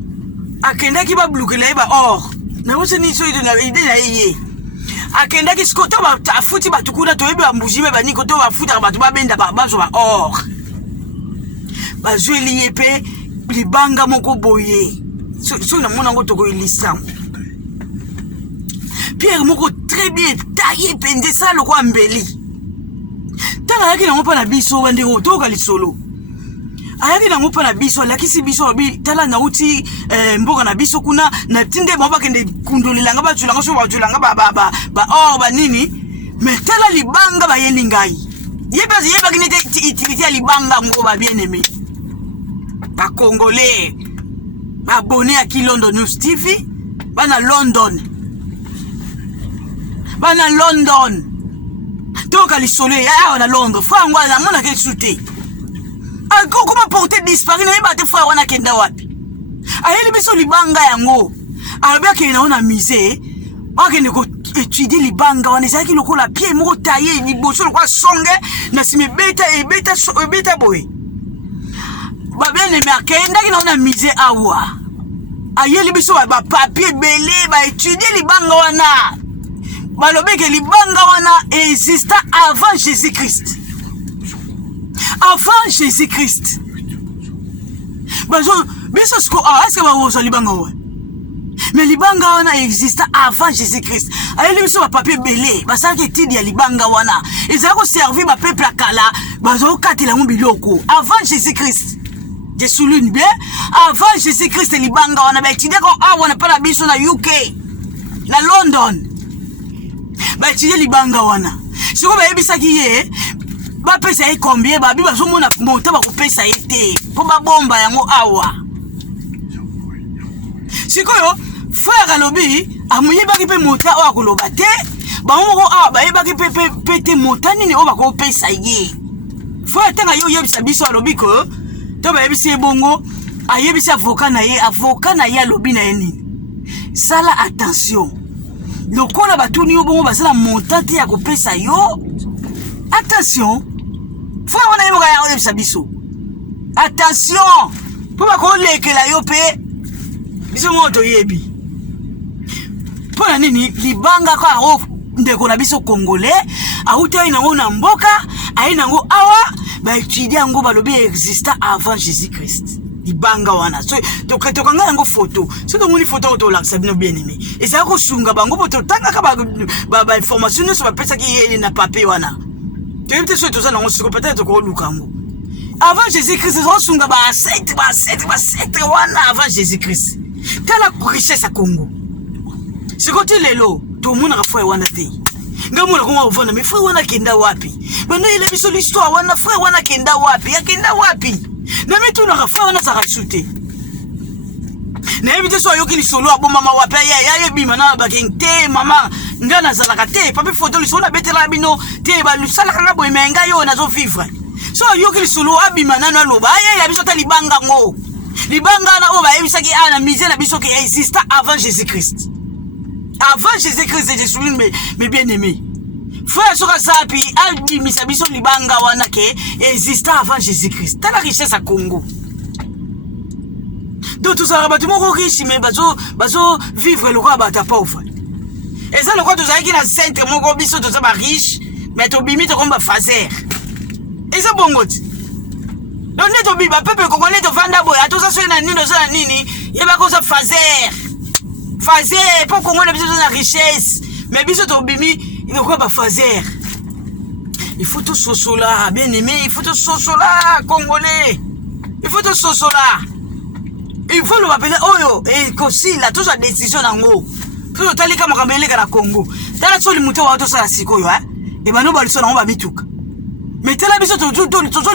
a Kenda qui va bloquer les or. Na wose ni so idona ide na iye. A Kenda qui skoto ba afuti ba tukuna to ebe ambuji ba ni koto ba futa ba to ba benda ba so ba or. Ba zweli yepe libanga moko boye. So na mona ngo to ko ilisa. Pierre moko très bien taillé pende ça le ko ambeli. Tala yaki na ngopa na biso bande ngo to ka lisolo. Ayaki na ngopa na biso lakisi biso bi tala na uti mboka na biso kuna na tinde baba kende kundulilanga ba tulanga so ba tulanga ba nini mais tala libanga ba yeli ngai yeba kinete itilité libanga ngo ba bien aimé ba Congolais ba abonné à London News TV bana London toka li soleil ah na Londres fa ngwa na mona ke souté. Comment porter disparu na yeba frère wana kenda wapi ayeli biso libanga yango alobia ke na ona misé akende ko étudier libanga wana ezaki lokola pied moko taillé liboso lokwa songe na sime beta boy ba bien aimé akenda ki na ona misé awa ayeli biso ba papier belé ba étudier libanga wana balobe ke libanga wana exista avant Jésus-Christ. Avant Jésus-Christ. Est-ce que libanga mais libanga wana existe avant Jésus-Christ. Aïe biso ba papier belé, ba ça que tidi ya libanga wana. Ils ont servi ba peuple kala, ba zo katela mbiloko avant Jésus-Christ. Je souligne bien, avant Jésus-Christ libanga wana ba tidi ko wana pa na biso na UK, na London. Ba tidi libanga wana. Siko ba yebisa ki ye ba pesa e combien ba biba zo mona monta ba ko pesa ete po ba bomba yango awa. Sikoyo frère alobi amuyiba ki pe monta o akoloba te ba moko awa ba yeba ki pe te monta nini o ba ko pesa ye. Frère tanga yo yebisa biso alobi ko to ba yebisa bongo ayebisi avocat na ye lobi na ye nini. Sala attention. Lokola batuni yo bongo basala montante ya kopesa yo. Attention. Frère wana yemo kaya oyebisa biso. Attention. Po ba ko lekela yo pe. Biso moto yebi. Pona nini libanga kwa ro ndeko na biso congolais auta ina ngo na mboka aina ngo awa ba étudier ngo balobi exista avant Jésus-Christ. Libanga wana so tokanga ngo photo so to moni photo to laksa bino bien aimé et ça ko sunga bango poto tanga ka ba information so ba pesa ki yeli na papier wana to yebite so to za ngo siko peut-être ko lukango avant Jésus-Christ so sunga ba set wana avant Jésus-Christ tala richesse à Congo sikote lelo to mona ka foi wana te ngamona ko wana me foi wana kenda wapi bana ile biso l'histoire wana foi wana kenda wapi na mitu na rafa wana za shooter na ebite so yoki lisolo abo mama wapi ya bima na bakente mama ngana za la te papi photo lisolo betela bino te ba lusala kana boy menga yo na zo vivre so yoki lisolo abima na loba ya biso ta libanga na o ba ebisa ki ana mise na biso ki existe avant Jésus-Christ. Avant Jésus-Christ, je souligne mes bien-aimés. Frère Soka Sapi, Albi Misabiso Libanga Wanake existe avant Jésus-Christ. T'as la richesse à Congo. Donc tout ça, tu m'as riche, mais bazo vivre le roi bata pauvre. Et ça, le roi, tu sais qu'il a centre, mon gros biso, tu sais, riche, mais tu bimi, tu comme fazer. Et ça, bon, goût. Donc, tu bimi, peuple congolais, tu vends d'abord, à tout ça, c'est un nini, il y a pas comme ça fazer. Fazer, pour qu'on ait besoin de la richesse. Mais biso to bimi, il ne croit pas fazer. Il faut tout sosola, bien aimé, il faut tout sosola, congolais. Il faut tout sosola. Il faut le rappeler, oh et aussi, là, toute la décision en haut. Tout le temps, les camarades, les gars, Congo. T'as la seule moutée, on va tout ça, c'est quoi, hein? Et ben, nous, on va bitouk. Mais t'as la biso, tout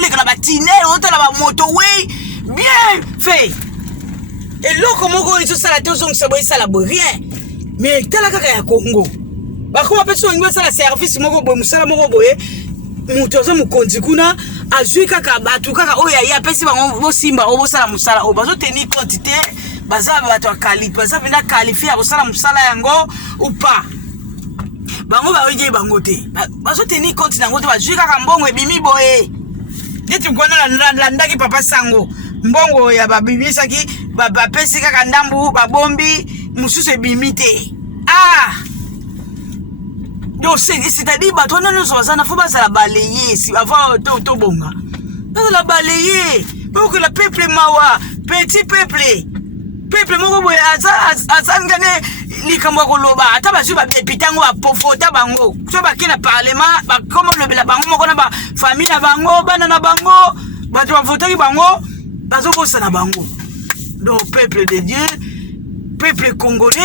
les gars, batiner, on t'a la moto, oui, bien fait. Et là, comment on dit ça, la théorie, ça va rien. Mais t'as la caca à Congo. Bah, comment peut-on dire ça, la service, mon beau, moussala, mon beau, moutozo, mon condikuna, a joué caca, batu, caca, oh, ya, pesi, bon, simba, oh, ça, la moussala, oh, bazo, tenir quantité, baza, bato, qualifié, baza, vena qualifié, oh, ça, la moussala, yango, ou pas. Bango, bah, oui, bango, te. Bazo, tenir quantité, yango, bah, joué caca, mbongo, et bimi, boé. Et tu connais la ndaki, papa, sango. Mbongo ya babibi saki bapesi kaka ndambu babombi mususu ebimite donc c'est-à-dire bato nano zozana faut pas la balayer si avant to bonga pas la balayer pour que le peuple mawa petit peuple moko boy azangane likambo koloba ata bazu ba députango ba pofota bango so ba kina parlement ba comme le la bango moko na ba famille na bango bana na bango bato ba votaki bango bazo bossa na bango. Donc peuple de Dieu, peuple congolais,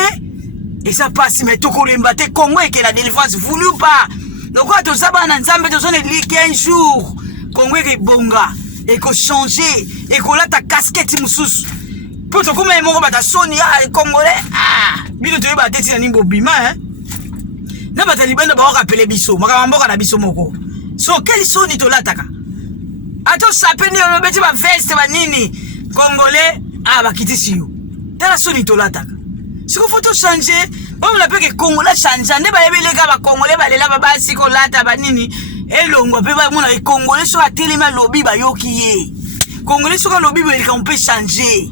et ça passe mais tout le Congo et que la délivrance voulu pas. Donc quand tout ça va dans Nzambe tout ça ne 15 jours Congo est bonga et que changer et que là ta casquette mususu. Pour tout comme mon bata soni congolais bino to ba teti na nimbo bima na bata libanda ba rappeler biso makambo na biso moko. So quel soni to lataka. Ato sapeni on beti ba veste ba nini congolais bakitisi yo. Tala soni to lataka. Si vous faut changer, on l'a que congolais change ne ba yebele ka ba congolais ba lela ba siko lata ba nini elongo pe ba mona congolais so atelema lobi ba yoki ye. Congolais so ka lobi ba on peut changer.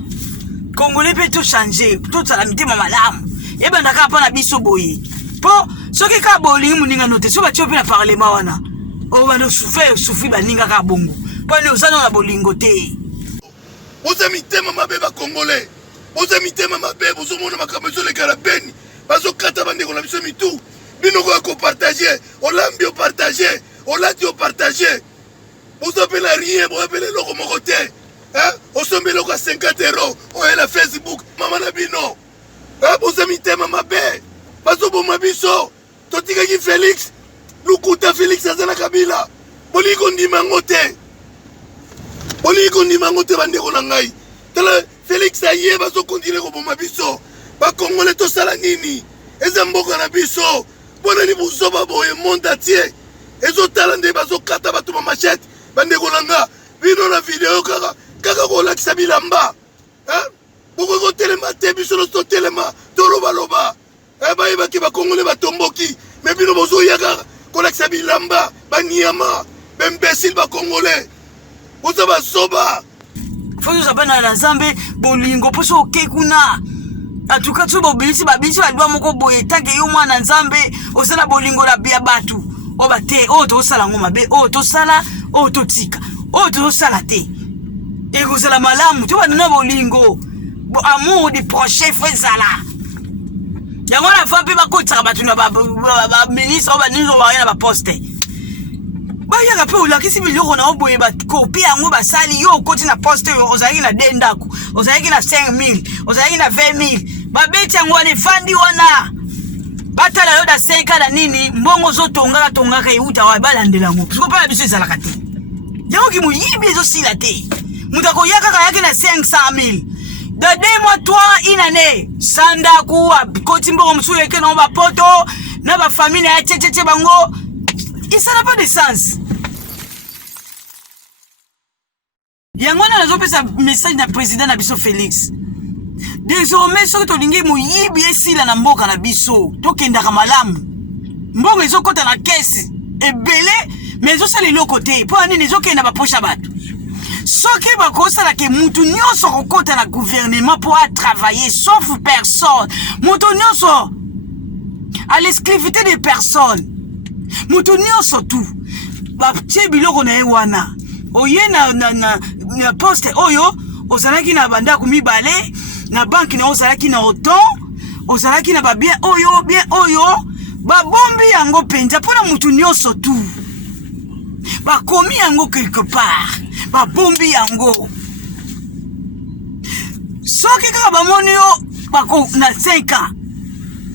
Congolais peut tout changer, tout ça la mité malamu. Et ben ndaka pa na biso boye. Po soki ka bolingi muninga note so ba tiope na parlement wana. O ba no souffrir ba ninga ka bongo. Po ne osana na bolingo te. Vous amitez maman bébé congolais. Vous amitez maman bébé, vous avez makambo sur les carabines. Bazo kata bande ko na biso mitu. Bino ko partager, on l'a bien partagé, on l'a dit partagé. Vous appelez rien, vous appelez le mon côté. Hein? On se met le 50 €. On est la Facebook, maman Nabino. Hein? Vous amitez maman bébé. Bazo bon mabiso. Totika ki Félix. Lukuta Félix azana kabila. Boli ko ndima ngote. Boli ko ndima ngote bande ko na ngai. Tala Félix aye bazo continuer ko bon mabiso. Ba Congolais to sala nini? Eza mboka na biso. Bona ni buso ba boye monde entier. Ezo talande bazo kata batu ma machette. Bande ko nanga. Bino na vidéo kaka ko lakisa bilamba. Boko telema te biso no to telema to loba. Ba yeba ki ba Congolais ba tomboki. Mais bino bozo yaka koleksa bilamba ba niama bembesil ba Congolais. Bozo ba soba. Faut nous abana na Nzambe bolingo poso okekuna. Atuka tu bobisi babisi badwa moko boye tanke yo mwana Nzambe osala bolingo la bia batu. Oba te to sala ngoma be to sala to tika. To sala te. Et vous allez malamu, tu vas nous bolingo. Amour du prochain frère Zala. Yango la femme peut pas coûter battu na ba ministre ba nizo ba na ba poste. Ba yaka pe ola kisi biloko na oboye ba copie yango ba sali yo koti na poste ozali na dendako. Ozali na 5000, ozali na 20000. Ba beti yango ne fandi wana. Batala yo da 5 na nini mbongo zo tonga ka yuta wa balandela ngo. Parce que pas biso ezala kate. Yango ki muyibi zo sila te. Mutako yaka yake na 500,000. De 2 mois, 3, une année. Sandaku, Kotimbo, Msoueke, non, ba poto, na ba famille, na tchétché bango. Et ça n'a pas de sens. Yango na zo pesa message na président na biso Félix. Désormais, soki to lingi mu yibi esila na mboka na biso, to kenda ka malamu. Mbongo ezo kota na caisse, ebele, mais ezo sala le côté. Po ani ezo kenda ba pocha batu. Soki bakosala ke mutu nyonso kokota na gouvernement pour travailler sauf personne. Mutu nyonso à l'esclavité des personnes. Mutu nyonso tout. Ba tie biloko na ewana. Oye na poste oyo ozalaki na banda kumibale na banki na ozalaki na autant ozalaki na ba bien oyo ba bombi yango penza pona mutu nyonso tout. Ba komi yango quelque part. Ba bombi yango. Soki kaka bamoni yo bako na 5 ans.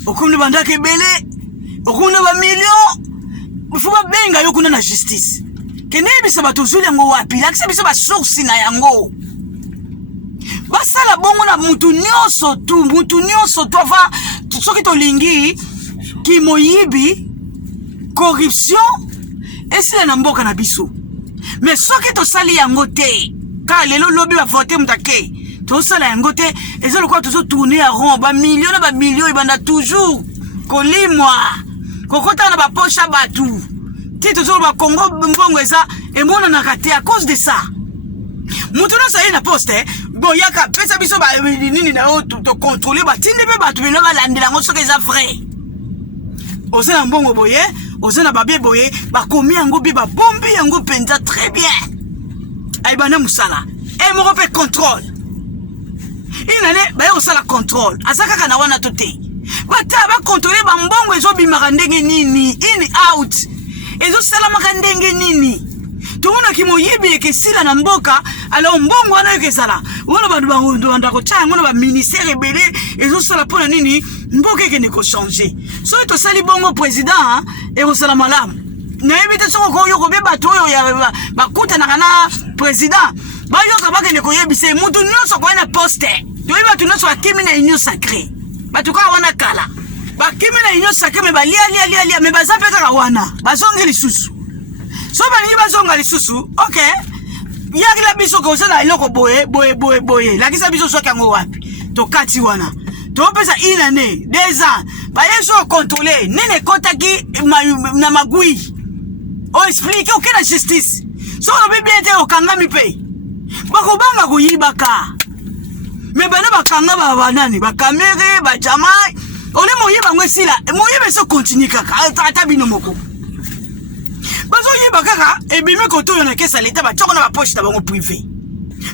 Okumni bandake bele, okumni ba million. Fuba benga yo kuna na justice. Kene bisa batozuli yango wapi? Lakisa bisa ba source na yango. Basala bongo na mutu nyonso tu va soki to lingi ki moyibi corruption esila na mboka na biso. Mais soki to sali yango te ka lelo lobi ba voter mutake to sala yango te ezalo kwa toujours tourner à rond ba millions ibanda toujours kolimwa kokota na ba pocha batu ti toujours ba Congo mbongo eza e mona na kate à cause de ça. Mutu na sali na poste boyaka pesa biso ba nini na o to contrôler ba tindi be batu bino ba landela ngo soki eza vrai. Osena mbongo boye osena babie boye bakomi yango bi ba bombi yango penza très bien. Aibana musala e moko pe contrôle. Inane ba yo sala contrôle azaka kana wana tote. Bata ba contrôler ba mbongo ezo bimaka ndenge nini in out. Ezo sala maka ndenge nini. Tuona kimoyibi ekesila na mboka alors mbongo wana ekesala. Wona bantu bangondo andako cha ngona ba ministère ebele ezo sala pona nini mboka ekene ko changer. So to sali bongo président e ko sala malamu. Na ebite soko ko yo ko be bato yo ya bakuta na kana président. Ba yo ka bakene ko yebise mutu nyonso ko na poste. To iba tu nyonso akimi na union sacrée. Batu ka wana kala. Ba kimi na union sacrée me ba lia me baza pe ka wana. Bazongi lisusu. So ba ni bazonga lisusu. Okay. Yakila biso ko sala iloko boye. Lakisa biso soki yango wapi. To kati wana. To pesa inane 2 ans. Ba yeso contrôler nene kotaki na magui. O explique aucune justice. So no bibiete okangami pe. Bako banga kuyibaka. Me bana bakanga ba nani ba kamere ba jamai. Ole moyiba ngwesila. Moyiba so continue kaka. Ata bino moko. Bazo yiba kaka ebimi koto na kesa leta ba tshoko na ba poche ta bango privé.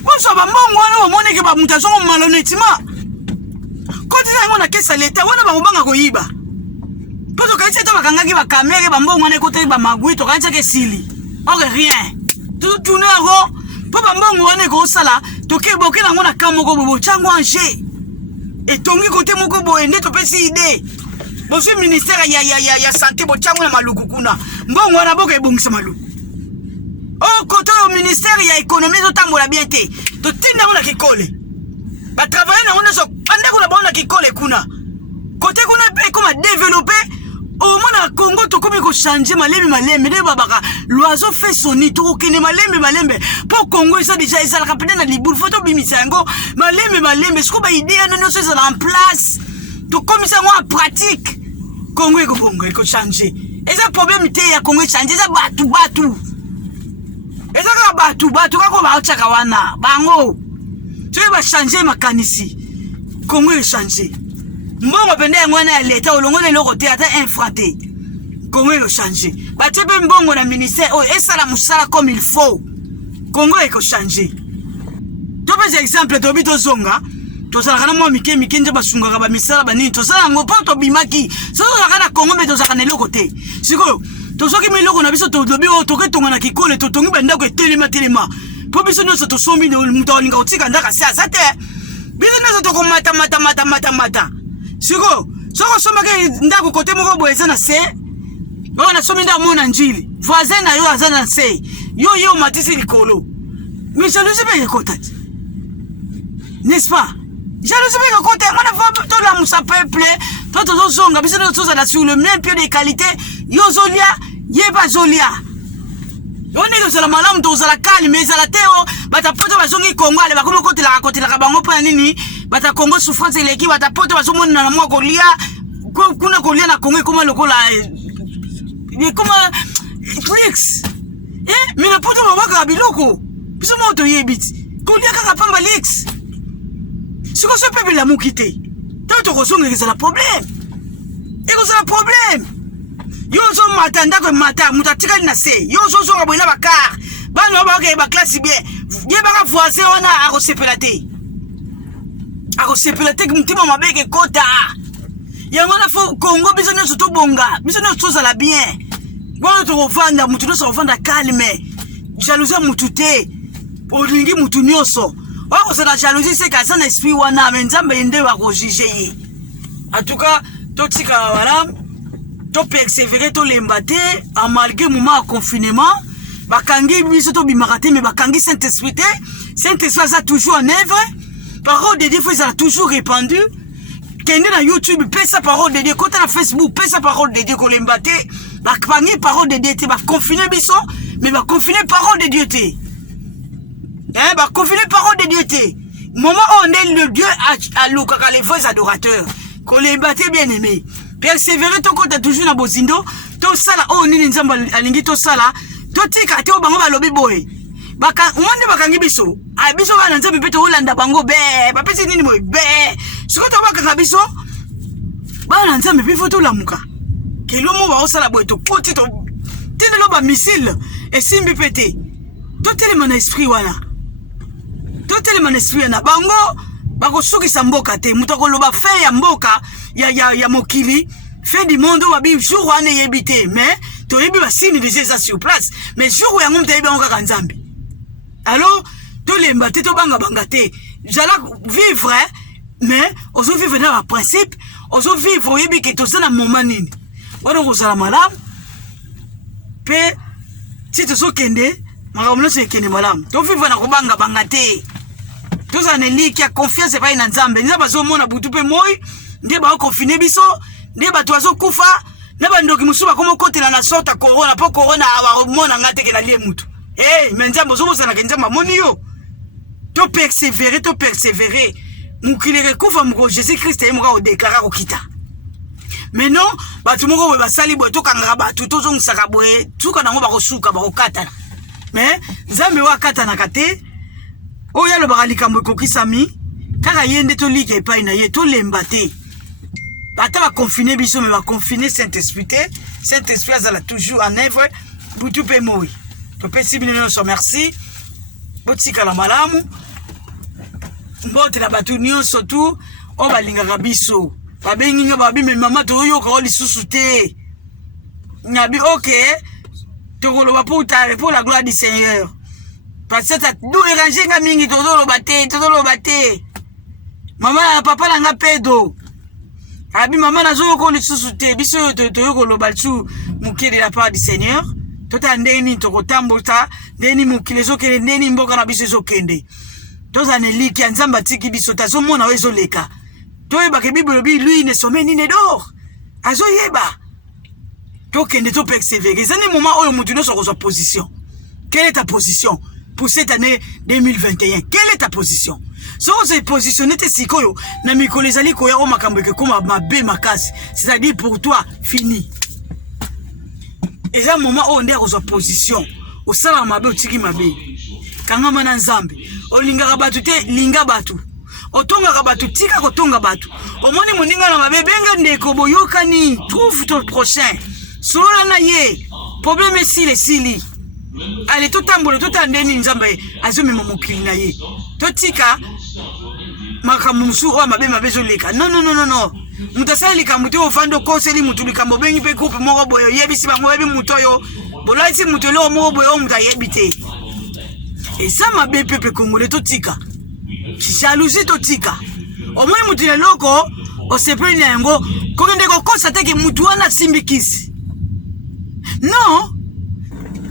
Bonso ba mbongo wana omone ke ba mutazo malhonnêtement. Koti zango na kesa leta wana ba ngobanga koyiba. Poto kanisa ta bakanga ki ba kamere ba mbongo wana kote ba magui to kanisa ke sili. Ok rien. Tout tourner ro po ba mbongo wana ko sala to ke bokela ngona kamoko bobo chango anje. Et tongi kote moko boye nde to pesi idée. Bonso ministère ya santé bo chango na maluku kuna. Mbongo wana boka ebongisa maluku. Oh kote au ministère ya économie zo tambola bien te. To tinda ngona kikole. Ba travailler na ngona so panda kuna bona kikole kuna. Côté kuna pe comme développer Au moins, Congo, tu comme changer malembe, l'oiseau fait son nid, tu connais malembe. Pour Congo, ça déjà, ça le rappelle dans les boules, photo bimisango, malembe, ce qu'on va idée, non, c'est en place. Tu comme ça, moi, en pratique. Congo, il faut changer. Et ça, problème, il y a Congo, changer, ça, batu. Et ça, batu, quand on va au Tchakawana, bango. Tu vas changer ma canisi. Congo, il changer. Moi, je l'État, le théâtre infranté. Congo est changé. Tu peux me le ministère, et ça la moussala comme il faut. Congo est changé. Tu peux exemple, tu habites au Zonga, tu as un Miki, Basunga, Misala, Bani, tu as un peu de Bimaki. Tu as un Congo, mais tu as un côté. C'est quoi? Tu as un peu de Biso, tu as un peu de Kiko, tu as un peu de Téléma. Pour que nous sommes soumis de Moutoni, tu as un peu de business to mata. Siko, soko somake ndako kote moko boyeza na se. Yo na somi nda mona njili. Voisin na yo azana se. Yo matisi likolo. Mais jalousie be kota. N'est-ce pas? Jalousie be kota, on a fait tout la musa peuple. Toto zonga biso to za sur le même pied de qualité. Yo zolia, yeba zolia. On est dans la malam dans la calme mais à la théo bata poto bazongi Congo ale bakoma côté la bango pa nini bata Congo souffrance eleki bata poto bazomona na mwa kolia kuna kolia na Congo comme lokola comme Netflix mais le poto babaka biloko biso moto yebiti kolia kaka pamba Lex siko so peuple la mukité toto kozonga c'est la problème et c'est le problème. Yo zo matanda ko mata mutatika na se yo zo zo ngabona bakar bano ba ke ba classe bien ye ba ka voisin ona a sepelate ke mtima mabeke kota yango na fo Congo biso nyo to bonga biso nyo to la bien bona to vanda mutu no so vanda calme jalousie mutute olingi mutu nyoso o ko la jalousie c'est ka sana esprit wana mais nzambe ende wa ko juger en tout cas to tika wala to persévérer to lembate en malgré moment de confinement bakangi biso to bimarate mais bakangi Saint-Esprit a toujours en œuvre parole de Dieu ça a toujours répandu kende na YouTube paie sa parole de Dieu côté na Facebook paie sa parole de Dieu ko lembate bakangi parole de Dieu ba confiner biso mais ba confiner parole de Dieu ba confiner parole de Dieu moment où on est le Dieu à l'okaka les vrais adorateurs ko lembate bien aimé. Persévérer ton compte toujours na bozindo to sala o nini nzamba alingi to sala to tika te bango balobi boy baka umande bakangi biso a biso bana nzambe peto olanda bango be bapesi nini boy be siko to baka biso bana nzambe pe foto lamuka kelomo ba osala boy to poti to tindelo ba missile et simbi pété to tele mon esprit wana bango bako suki sa mboka te mutako loba fe ya mboka ya mokili fait du monde wa bi jour wana yebité mais to yebi ba signe de ça sur place mais jour ya ngomta yebi onka kanzambi alors to lemba te to banga te jala vivre mais ozo vivre dans le principe ozo vivre yebi que to sana moment nini wana ko sala malam pe si to so kende makamno se kende malam to vivre na ko banga te to za ne qui a confiance pa ina nzambe nzamba zo mona butu pe moyi ndé ba confiner biso ndé ba toazo kufa na ba ndoki musuba komo kotela na sota corona po corona aba mona ngate ke na lie mutu mais nzambo zo mosana ke nzamba moni yo to persévérer mukilere kufa muko Jésus Christ e muka o déclarer ko kita mais non ba tu moko ba sali bo to kanga ba tu to zo musaka boye tuka na ngo ba ko suka ba ko kata mais nzambe wa kata na kate o ya lo ba likambo ko kisami kaka yende to like pa ina ye to lembate bata va confiner biso mais va confiner Saint-Esprit a toujours en œuvre pour tout pe moi to pe sibine no so merci botika la malamu mbote na batu nyonso tu o balinga biso babengi nga babi mais maman to yo ko lisusu te nyabi OK to ko lo ba pour la gloire du Seigneur parce que ça nous éranger nga mingi to lo baté maman papa la nga pedo abi maman nazo ko lisusu te biso to ko lo balchu mukiri la part du Seigneur tota ndeni to ko tambota ndeni mukile zo kele ndeni mboka na biso zo kende toza ne liki nzamba tiki biso tazo mona wezo leka to yeba ke Bible bi lui ne sommet ni ne dor azo yeba tokende to persévérer. C'est un moment où mutu no sa position. Quelle est ta position pour cette année 2021? Quelle est ta position? Si on s'est positionné te sikoyo na mikolo ezali koya o makambo ke koma mabe makasi, c'est-à-dire pour toi fini. Et c'est un moment où on est sa position. Au sala mabe otiki mabe. Kanga mana nzambe. O linga batu te linga batu. Otonga batu tika kotonga batu. Omoni muninga na mabe benga ndeko boyokani. Trouve ton prochain. Sola na ye. Problème si les sili. Allez tout tambolo tout andeni nzambe azumi momokili na ye. Totika makamusu o mabe zoleka. Non. Mutasali likamute ofando koseli mutu likambo bengi pe coupe moko boyo yebisi bango yebi mutoyo. Bolati mutolo moko boyo mutayebite. Et ça m'a bien peuple congolais totika. Jalousie totika. Au moins mutu le loko o se prendre yango ko ngende ko konstate ke mutu wana simbikisi. Non.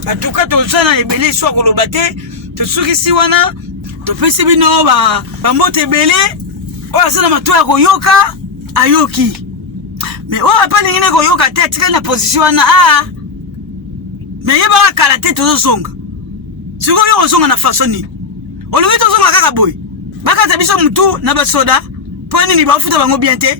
En tout cas to zana ebele so ko lobate to sukisi wana to pesi bino ba mbote ebele o asana matoya ko yoka ayoki. Mais o apa ngine ko yoka te tika na position wana mais yeba kala te to zonga. Siko yo zonga na façon ni. Olobi to zonga kaka boy. Bakata biso mutu na basoda. Poni ni bafuta bango bien te.